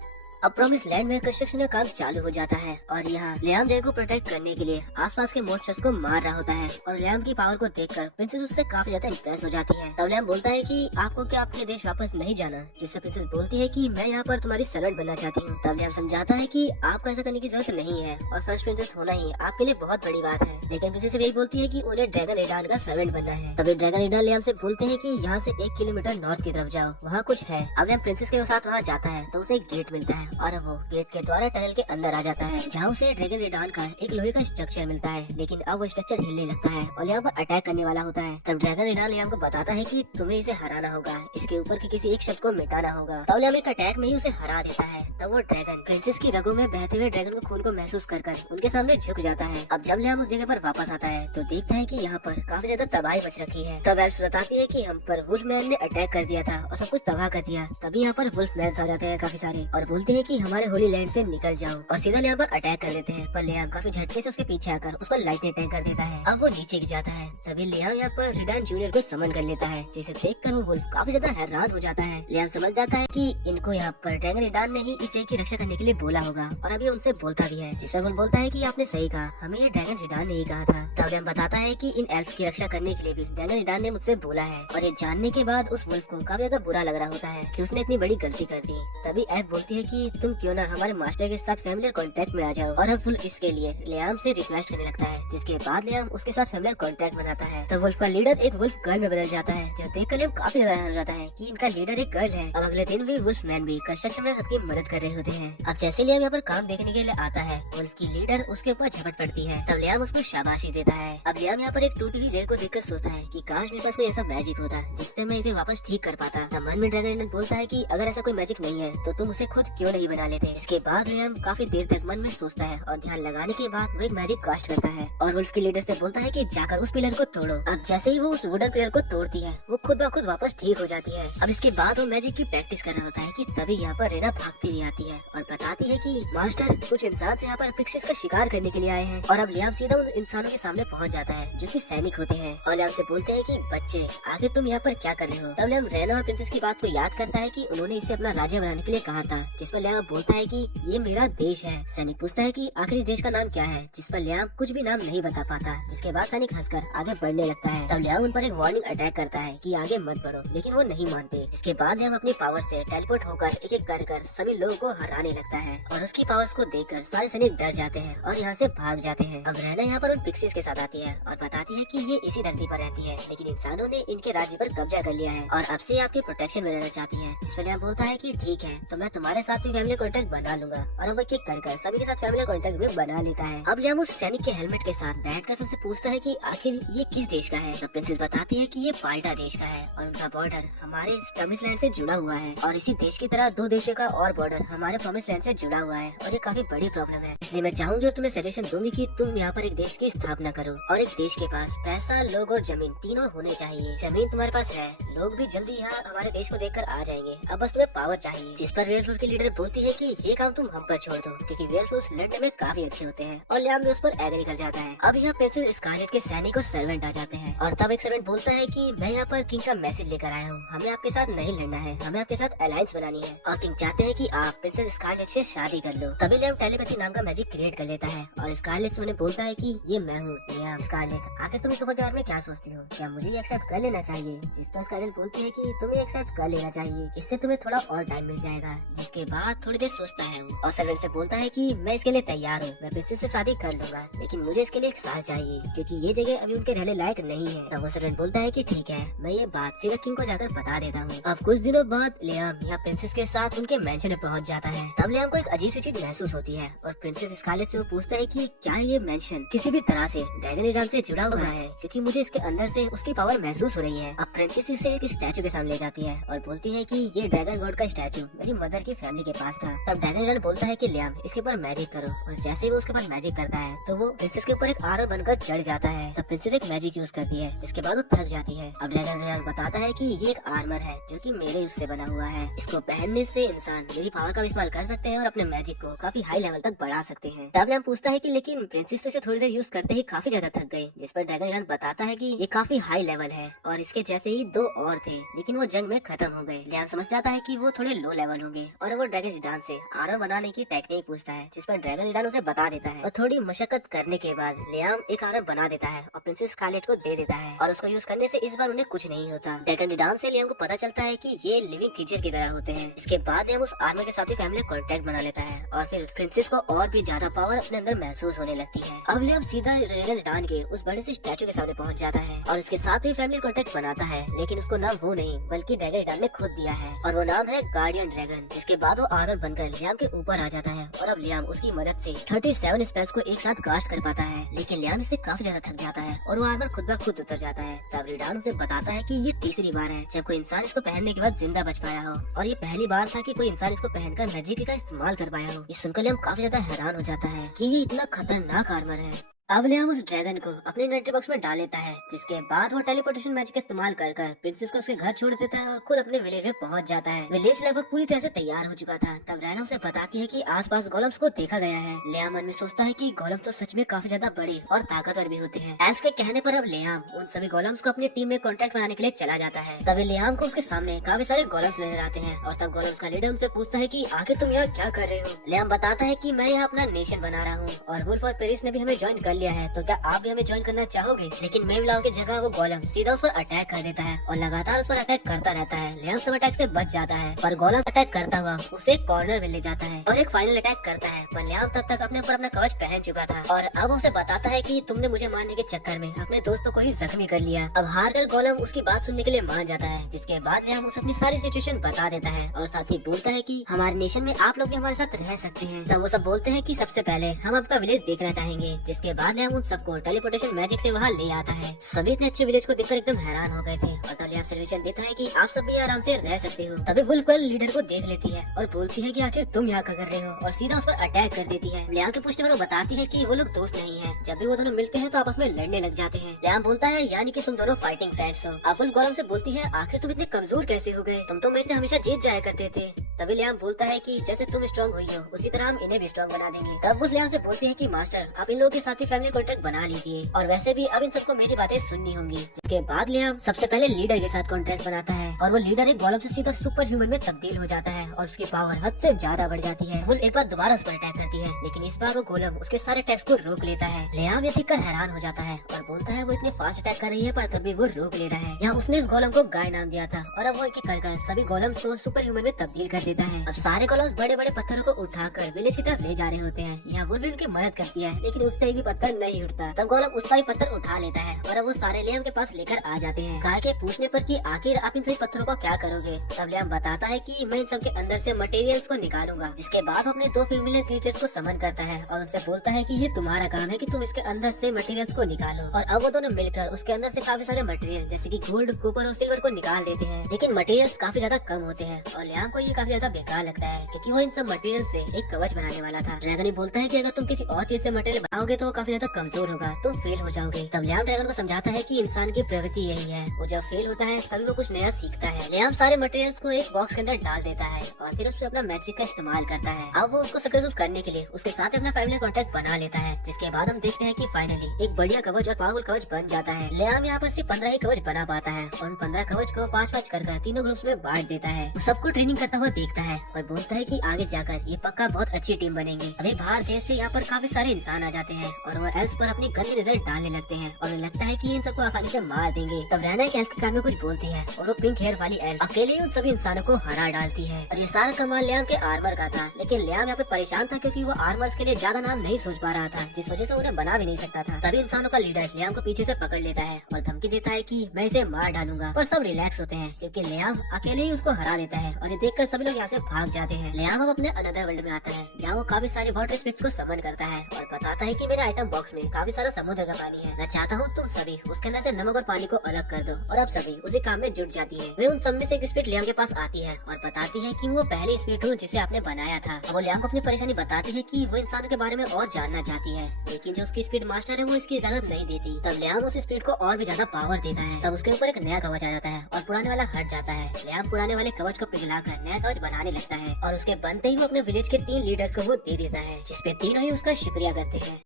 अब प्रॉमिस लैंड में कंस्ट्रक्शन का काम चालू हो जाता है और यहाँ लियाम जय को प्रोटेक्ट करने के लिए आसपास के मॉन्स्टर्स को मार रहा होता है और लियाम की पावर को देखकर प्रिंसेस उससे काफी ज्यादा इंप्रेस हो जाती है। तब लियाम बोलता है कि आपको क्या अपने देश वापस नहीं जाना, जिससे प्रिंसेस बोलती है कि मैं यहाँ पर तुम्हारी सर्वेंट बनना चाहती हूँ। तब लियाम समझाता है कि आपको ऐसा करने की जरूरत नहीं है और फर्स्ट प्रिंसेस होना ही आपके लिए बहुत बड़ी बात है। लेकिन प्रिंसेस यही बोलती है कि उन्हें ड्रैगन रेडान का सर्वेंट बनना है। तभी ड्रैगन रेडान लियाम से बोलते हैं कि यहाँ से 1 किलोमीटर नॉर्थ की तरफ जाओ, वहाँ कुछ है। अब लियाम प्रिंसेस के साथ वहाँ जाता है तो उसे एक गेट मिलता है और वो गेट के द्वारा टनल के अंदर आ जाता है, जहाँ उसे ड्रैगन रेडान का एक लोहे का स्ट्रक्चर मिलता है। लेकिन अब वो स्ट्रक्चर हिलने लगता है और यहाँ पर अटैक करने वाला होता है। तब ड्रैगन रेडान लियाम को बताता है कि तुम्हें इसे हराना होगा, इसके ऊपर के किसी एक शब्द को मिटाना होगा। तब लियाम एक अटैक में ही उसे हरा देता है। तब वो ड्रैगन प्रिंसेस की रगों में बहते हुए ड्रैगन को खून को महसूस कर उनके सामने झुक जाता है। अब जब लियाम उस जगह पर वापस आता है तो देखता है कि यहाँ पर काफी ज्यादा तबाही बच रखी है। तब एल्फ बताती है कि हम पर वुल्फ मैन ने अटैक कर दिया था और सब कुछ तबाह कर दिया। तभी यहाँ पर वुल्फ मैन आ जाते हैं काफी सारे और बोलते हैं कि हमारे होली लैंड से निकल जाओ और सीधा लियाम पर अटैक कर देते हैं। पर लियाम काफी झटके से उसके पीछे आकर उस पर लाइटनिंग अटैक कर देता है। अब वो नीचे गिर जाता है। तभी लियाम यहाँ पर रेडान जूनियर को समन कर लेता है, जिसे देखकर वो वुल्फ काफी ज्यादा हैरान हो जाता है। लियाम समझ जाता है कि इनको यहाँ पर ड्रैगन रेडान ने ही इस जगह की रक्षा करने के लिए बोला होगा और अभी उनसे बोलता भी है, जिसमें वो बोलता है कि आपने सही कहा, हमें ये ड्रैगन रेडान ने ही कहा था। तब लियाम बताता है कि इन एल्फ की रक्षा करने के लिए भी ड्रैगन रेडान ने मुझसे बोला है और ये जानने के बाद उस वुल्फ को काफी ज्यादा बुरा लग रहा होता है कि उसने इतनी बड़ी गलती कर दी। तभी एल्फ बोलती है कि तुम क्यों ना हमारे मास्टर के साथ फैमिलियर कॉन्टेक्ट में आ जाओ और अब वुल्फ इसके लिए लियाम से रिक्वेस्ट करने लगता है, जिसके बाद लियाम उसके साथ फैमिलियर कॉन्टेक्ट बनाता है। तो वुल्फ का लीडर एक वुल्फ गर्ल में बदल जाता है, जो देखकर लियाम काफी ज्यादा हैरान हो जाता है कि इनका लीडर एक गर्ल है। अब अगले दिन भी वुल्फ मैन भी कंस्ट्रक्शन में सबकी मदद कर रहे होते हैं। अब जैसे लियाम यहाँ पर काम देखने के लिए आता है, वुल्फ की लीडर उसके ऊपर झपट पड़ती है। तब लियाम उसको शाबाशी देता है। अब लियाम यहाँ पर एक टूटी हुई जगह को देखकर सोचता है कि काश मेरे पास कोई ऐसा मैजिक होता जिससे मैं इसे वापस ठीक कर पाता। तब मन में ड्रैगन बोलता है कि अगर ऐसा कोई मैजिक नहीं है तो तुम उसे खुद क्यों नहीं ही बना लेते हैं। इसके बाद लियाम काफी देर तक मन में सोचता है और ध्यान लगाने के बाद वो एक मैजिक कास्ट करता है और वुल्फ के लीडर से बोलता है कि जाकर उस पिलर को तोड़ो। अब जैसे ही वो उस वुडन पिलर को तोड़ती है वो खुद ब खुद वापस ठीक हो जाती है। अब इसके बाद वो मैजिक की प्रैक्टिस कर रहा होता है कि तभी यहाँ पर रेना भागती हुई आती है और बताती है कि मास्टर कुछ इंसान से यहाँ पर पिक्सेस का शिकार करने के लिए आए हैं। और अब लियाम सीधा उन इंसानों के सामने पहुँच जाता है जो कि सैनिक होते हैं और लियाम से बोलते हैं कि बच्चे आखिर तुम यहाँ पर क्या कर रहे हो। तब लियाम रेना और प्रिंसेस की बात को याद करता है कि उन्होंने इसे अपना राज्य बनाने के लिए कहा था, जिस पर लियाम बोलता है कि ये मेरा देश है। सैनिक पूछता है कि आखिर इस देश का नाम क्या है, जिस पर लियाम कुछ भी नाम नहीं बता पाता। जिसके बाद सैनिक हंसकर आगे बढ़ने लगता है। तब लियाम उन पर एक वार्निंग अटैक करता है कि आगे मत बढ़ो, लेकिन वो नहीं मानते। इसके बाद लियाम अपनी पावर से टेलीपोर्ट होकर एक एक कर सभी लोगों को हराने लगता है और उसकी पावर्स को देखकर सारे सैनिक डर जाते हैं और यहाँ से भाग जाते हैं। अब रहना यहाँ पर उन पिक्सीज के साथ आती है और बताती है कि ये इसी धरती पर रहती है, लेकिन इंसानों ने इनके राज्य पर कब्जा कर लिया है और अब से आपकी प्रोटेक्शन में रहना चाहती है। जिस पर लियाम बोलता है कि ठीक है, तो मैं तुम्हारे साथ भी फैमिली कॉन्टेक्ट बना लूंगा और अब वो एक कर सभी के साथ फैमिली कॉन्टेक्ट में बना लेता है। अब लियाम उस सैनिक के हेलमेट के साथ बैठकर सबसे पूछता है कि आखिर ये किस देश का है। तो प्रिंसेस बताती है कि ये पाल्टा देश का है और उनका बॉर्डर हमारे प्रॉमिस लैंड से जुड़ा हुआ है और इसी देश की तरह दो देशों का और बॉर्डर हमारे प्रॉमिस लैंड से जुड़ा हुआ है और ये काफी बड़ी प्रॉब्लम है। इसलिए मैं चाहूंगी और तुम्हें सजेशन दूंगी कि तुम यहाँ पर एक देश की स्थापना करो और एक देश के पास पैसा, लोग और जमीन तीनों होने चाहिए। जमीन तुम्हारे पास है, लोग भी जल्दी यहाँ हमारे देश को देखकर आ जाएंगे, अब बस तुम्हें पावर चाहिए। जिस पर वेयरवुल्फ की लीडर बोलती है कि ये काम तुम हम पर छोड़ दो, क्योंकि वेयरवुल्फ लड़ने में काफी अच्छे होते हैं और लियाम भी उस पर एग्री कर जाता है। अब यहाँ प्रिंसेस स्कारलेट के सैनिक और सर्वेंट आ जाते हैं और तब एक सर्वेंट बोलता है कि मैं यहाँ पर किंग का मैसेज लेकर आया हूँ, हमें आपके साथ नहीं लड़ना है, हमें आपके साथ अलायंस बनानी है और किंग चाहते हैं कि आप प्रिंसेस स्कारलेट से शादी कर लो। तभी लियाम टेलीपैथी नाम का मैजिक क्रिएट कर लेता है और स्कारलेट से उन्हें बोलता है कि ये मैं हूँ लियाम। स्कारलेट आखिर तुम इस के बारे में क्या सोचती हो, क्या मुझे एक्सेप्ट कर लेना चाहिए। जिस पर स्कारलेट बोलती है कि तुम्हें एक्सेप्ट कर लेना चाहिए, इससे तुम्हें थोड़ा और टाइम मिल जाएगा। जिसके बाद थोड़ी देर सोचता है वो और सर्वेंट से बोलता है कि मैं इसके लिए तैयार हूँ, मैं प्रिंसेस से शादी कर लूंगा, लेकिन मुझे इसके लिए 1 साल चाहिए क्योंकि ये जगह अभी उनके रहने लायक नहीं है। तब वो सर्वेंट बोलता है कि ठीक है, मैं ये बात सीधा किंग को जाकर बता देता हूँ। अब कुछ दिनों बाद लियाम यहाँ प्रिंसेस के साथ उनके मैंशन में पहुँच जाता है। तब लियाम को एक अजीब सी चीज महसूस होती है और प्रिंसेस स्कारलेट से वो पूछता है कि क्या ये मैंशन किसी भी तरह से ड्रैगन रिडान से जुड़ा हुआ है, क्योंकि मुझे इसके अंदर से उसकी पावर महसूस हो रही है। अब प्रिंसेस इसे एक स्टैचू के सामने ले जाती है और बोलती है कि ये ड्रैगन गॉड का स्टैचू मेरी मदर की फैमिली के पास था। तब ड्रैगन रिडान बोलता है कि लियाम इसके ऊपर मैजिक करो और जैसे ही वो उसके पास मैजिक करता है तो वो प्रिंसेस के ऊपर एक आर्मर बनकर चढ़ जाता है। तब प्रिंसेस एक मैजिक यूज करती है, जिसके बाद वो थक जाती है। अब ड्रैगन रिडान बताता है कि ये एक आर्मर है जो कि मेरे यूज से बना हुआ है, इसको पहनने से इंसान मेरी पावर का इस्तेमाल कर सकते हैं और अपने मैजिक को काफी हाई लेवल तक बढ़ा सकते हैं। तब लियाम पूछता है कि लेकिन प्रिंसेस तो इसे थोड़ी देर यूज करते ही काफी ज्यादा थक गए। जिस पर ड्रैगन रिडान बताता है कि ये काफी हाई लेवल है और इसके जैसे ही 2 और थे, लेकिन वो जंग में खत्म हो गए। लियाम समझ जाता है कि वो थोड़े लो लेवल होंगे और वो ड्रैगन रिडान से आर्मर बनाने की टेक्निक पूछता है, जिस पर ड्रैगन रिडान उसे बता देता है और थोड़ी मशक्कत करने के बाद लियाम एक आर्मर बना देता है और प्रिंसेस स्कारलेट को दे देता है और उसको यूज करने से इस बार उन्हें कुछ नहीं होता। ड्रैगन रिडान से लियाम को पता चलता है कि ये लिविंग क्रीचर की तरह होते हैं। इसके बाद लियाम उस आर्मर के साथ ही फैमिली कॉन्टेक्ट बना लेता है और फिर प्रिंसेस को और भी ज्यादा पावर अपने अंदर महसूस होने लगती है। अब लियाम सीधा ड्रैगन रिडान के उस बड़े से स्टैचू के सामने पहुंच जाता है और उसके साथ भी फैमिली कॉन्टेक्ट बनाता है, लेकिन उसको नाम वो नहीं बल्कि ड्रैगन रिडान ने खुद दिया है और वो नाम है गार्डियन ड्रैगन। जिसके बाद वो आर्मर बनकर लियाम के ऊपर आ जाता है और अब लियाम उसकी मदद से 37 स्पेल्स को एक साथ कास्ट कर पाता है, लेकिन लियाम इससे काफी ज्यादा थक जाता है और वो आर्मर खुद ब खुद उतर जाता है। तब रिडान उसे बताता है कि ये तीसरी बार है जब कोई इंसान इसको पहनने के बाद जिंदा बच पाया हो और ये पहली बार था कि कोई इंसान इसको पहनकर मैजिक का इस्तेमाल कर पाया हो। ये सुनकर लियाम काफी ज्यादा हैरान हो जाता है कि ये इतना खतरनाक आर्मर है। अब लियाम उस ड्रैगन को अपने इन्वेंटरी बॉक्स में डाल लेता है, जिसके बाद वो टेलीपोर्टेशन मैजिक का इस्तेमाल कर प्रिंसेस को उसके घर छोड़ देता है और खुद अपने विलेज में पहुंच जाता है। विलेज लगभग पूरी तरह से तैयार हो चुका था। तब रैना उसे बताती है कि आसपास गोलम्स को देखा गया है। लियाम मन में सोचता है कि गोलम्स तो सच में काफी ज्यादा बड़े और ताकतवर भी होते हैं। एल्फ के कहने पर अब लियाम उन सभी गोलम्स को अपनी टीम में कॉन्ट्रैक्ट बनाने के लिए चला जाता है। तभी लियाम को उसके सामने काफी सारे गोलम्स नजर आते हैं और तब गोलम्स का लीडर उनसे पूछता है कि आखिर तुम यहाँ क्या कर रहे हो। लियाम बताता है कि मैं यहाँ अपना नेशन बना रहा हूँ और वुल्फ और पेरिस ने भी हमें ज्वाइन कर लिया है, तो क्या आप भी हमें ज्वाइन करना चाहोगे। लेकिन मेवलाओ की जगह वो गोलम सीधा उस पर अटैक कर देता है और लगातार उस पर अटैक करता रहता है। लियाम सब अटैक से बच जाता है पर गोलम अटैक करता हुआ उसे कॉर्नर में ले जाता है और एक फाइनल अटैक करता है, पर लियाम तब तक अपने ऊपर अपना कवच पहन चुका था और अब उसे बताता है कि तुमने मुझे मारने के चक्कर में अपने दोस्तों को ही जख्मी कर लिया। अब हार कर गोलम उसकी बात सुनने के लिए मान जाता है, जिसके बाद लियाम उसे अपनी सारी सिचुएशन बता देता है और साथ ही बोलता है कि हमारे नेशन में आप लोग भी हमारे साथ रह सकते हैं। तब वो सब बोलते हैं कि सबसे पहले हम आपका विलेज देखना चाहेंगे। जिसके बाद बाद लियाम उन सबको टेलीपोर्टेशन मैजिक से वहाँ ले आता है। सभी इतने अच्छे विलेज को देखकर एकदम हैरान हो गए थे और तब लियाम सॉल्यूशन देता है कि आप सब भी आराम से रह सकते हो। तभी वुल्फ गर्ल लीडर को देख लेती है और बोलती है कि आखिर तुम यहाँ क्या कर रहे हो, और सीधा उस पर अटैक कर देती है। लियाम के पूछने पर वो बताती है कि वो लोग दोस्त नहीं है, जब भी वो दोनों मिलते हैं तो आपस में लड़ने लग जाते हैं। लियाम बोलता है यानी कि तुम दोनों फाइटिंग फ्रेंड्स हो। अब वुल्फ गोलम से बोलती है आखिर तुम इतने कमजोर कैसे हो गए, तुम तो मेरे से हमेशा जीत जाया करते थे। तभी लियाम बोलता है कि जैसे तुम स्ट्रॉन्ग हुई हो उसी तरह हम इन्हें भी स्ट्रॉन्ग बना देंगे। तब वो लियाम से बोलती है कि मास्टर आप इन लोगों के साथ ही फैमिली कॉन्ट्रैक्ट बना लीजिए, और वैसे भी अब इन सबको मेरी बातें सुननी होंगी। जिसके बाद लियाम सबसे पहले लीडर के साथ कॉन्ट्रैक्ट बनाता है और वो लीडर एक गोलम से सीधा सुपर ह्यूमन में तब्दील हो जाता है और उसकी पावर हद से ज्यादा बढ़ जाती है। वो एक बार दोबारा उस पर अटैक करती है, लेकिन इस बार वो गोलम उसके सारे अटैक्स को रोक लेता है। लियाम ये देखकर हैरान हो जाता है और बोलता है वो इतने फास्ट अटैक कर रही है पर तभी वो रोक ले रहा है। यहाँ उसने इस गोलम को गाय नाम दिया था और अब वो एक कर सभी गोलम्स को सुपर ह्यूमन में तब्दील कर देता है। अब सारे गोलम्स बड़े बड़े पत्थरों को उठाकर विलेज की तरफ ले जा रहे होते हैं। यहाँ वो भी उनकी मदद करती है, लेकिन उससे एक भी पत्थर नहीं उठता। तब गोलम उसका भी पत्थर उठा लेता है और अब वो सारे लियाम के पास लेकर आ जाते हैं। गाय के पूछने पर कि आखिर आप इन सभी पत्थरों को क्या करोगे, तब लियाम बताता है कि मैं इन सब के अंदर से मटेरियल्स को निकालूंगा। जिसके बाद अपने दो फीमेल क्रीचर्स को समन करता है और उनसे बोलता है कि ये तुम्हारा काम है कि तुम इसके अंदर से मटेरियल्स को निकालो। और अब वो दोनों मिलकर उसके अंदर से काफी सारे मटेरियल जैसे कि गोल्ड, कॉपर और सिल्वर को निकाल देते हैं, लेकिन मटेरियल्स काफी ज्यादा कम होते हैं और लियाम को ये काफी ज्यादा बेकार लगता है क्योंकि वो इन सब मटेरियल से एक कवच बनाने वाला था। ड्रैगन ही बोलता है कि अगर तुम किसी और चीज से मटेरियल बनाओगे तो काफी ज्यादा कमजोर होगा, तुम फेल हो जाओगे। तब लियाम ड्रैगन को समझाता है कि इंसान की प्रवृत्ति यही है, वो जब फेल होता है तभी वो कुछ नया सीखता है। लियाम सारे मटेरियल्स को एक बॉक्स के अंदर डाल देता है और फिर उसमें अपना मैजिक का इस्तेमाल करता है। अब वो उसको सक्सेसफुल करने के लिए उसके साथ अपना फैमिली कॉन्ट्रैक्ट बना लेता है। जिसके बाद हम देखते हैं कि फाइनली एक बढ़िया कवच और पावरफुल कवच बन जाता है। लियाम यहाँ पर सिर्फ 15 ही कवच बना पाता है और उन 15 कवच को 5-5 कर तीनों ग्रुप्स में बांट देता है। वो सबको ट्रेनिंग करता हुआ देखता है और बोलता है कि आगे जाकर ये पक्का बहुत अच्छी टीम बनेंगे। अभी बाहर देश से यहाँ पर काफी सारे इंसान आ जाते हैं और वो एल्स पर अपनी गंदी नजर डालने लगते हैं और उन्हें लगता है कि इन सबको आसानी से मार देंगे। तब रैना एक एल्फ के कान में कुछ बोलती है और वो पिंक हेयर वाली एल्फ अकेले ही उन सभी इंसानों को हरा डालती है। और ये सारा कमाल लियाम के आर्मर का था, लेकिन लियाम यहाँ पे परेशान था क्योंकि वो आर्मर्स के लिए ज्यादा नाम नहीं सोच पा रहा था, जिस वजह से उन्हें बना भी नहीं सकता था। तभी इंसानों का लीडर लियाम को पीछे से पकड़ लेता है और धमकी देता है कि मैं इसे मार डालूंगा। और सब रिलैक्स होते हैं क्योंकि लियाम अकेले ही उसको हरा देता है और ये देखकर सभी लोग यहाँ से भाग जाते हैं। लियाम अब अपने अनदर वर्ल्ड में आता है जहाँ वो काफी सारे वाटर स्पिरिट्स को समन करता है और बताता है कि मेरे आइटम बॉक्स में काफी सारा समुद्र का पानी है, मैं चाहता हूँ तुम सभी उसके अंदर से नमक और पानी को अलग कर दो। और अब सभी उसी काम में जुट जाती है। वे उन सब में से एक स्पिरिट लियाम के पास आती है और बताती है कि वो पहली स्पिरिट हूँ जिसे आपने बनाया था। अब वो लियाम को अपनी परेशानी बताती है कि वो इंसानों के बारे में और जानना चाहती है, लेकिन जो उसकी स्पिरिट मास्टर है वो इसकी इजाजत नहीं देती। तब लियाम उस स्पिरिट को और भी ज्यादा पावर देता है। तब उसके ऊपर एक नया कवच आ जाता है और पुराने वाला हट जाता है। लियाम पुराने वाले कवच को पिघलाकर नया कवच बनाने लगता है और उसके बनते ही वो अपने विलेज के 3 लीडर्स को वो दे देता है, जिसपे तीनों ही उसका शुक्रिया करते हैं।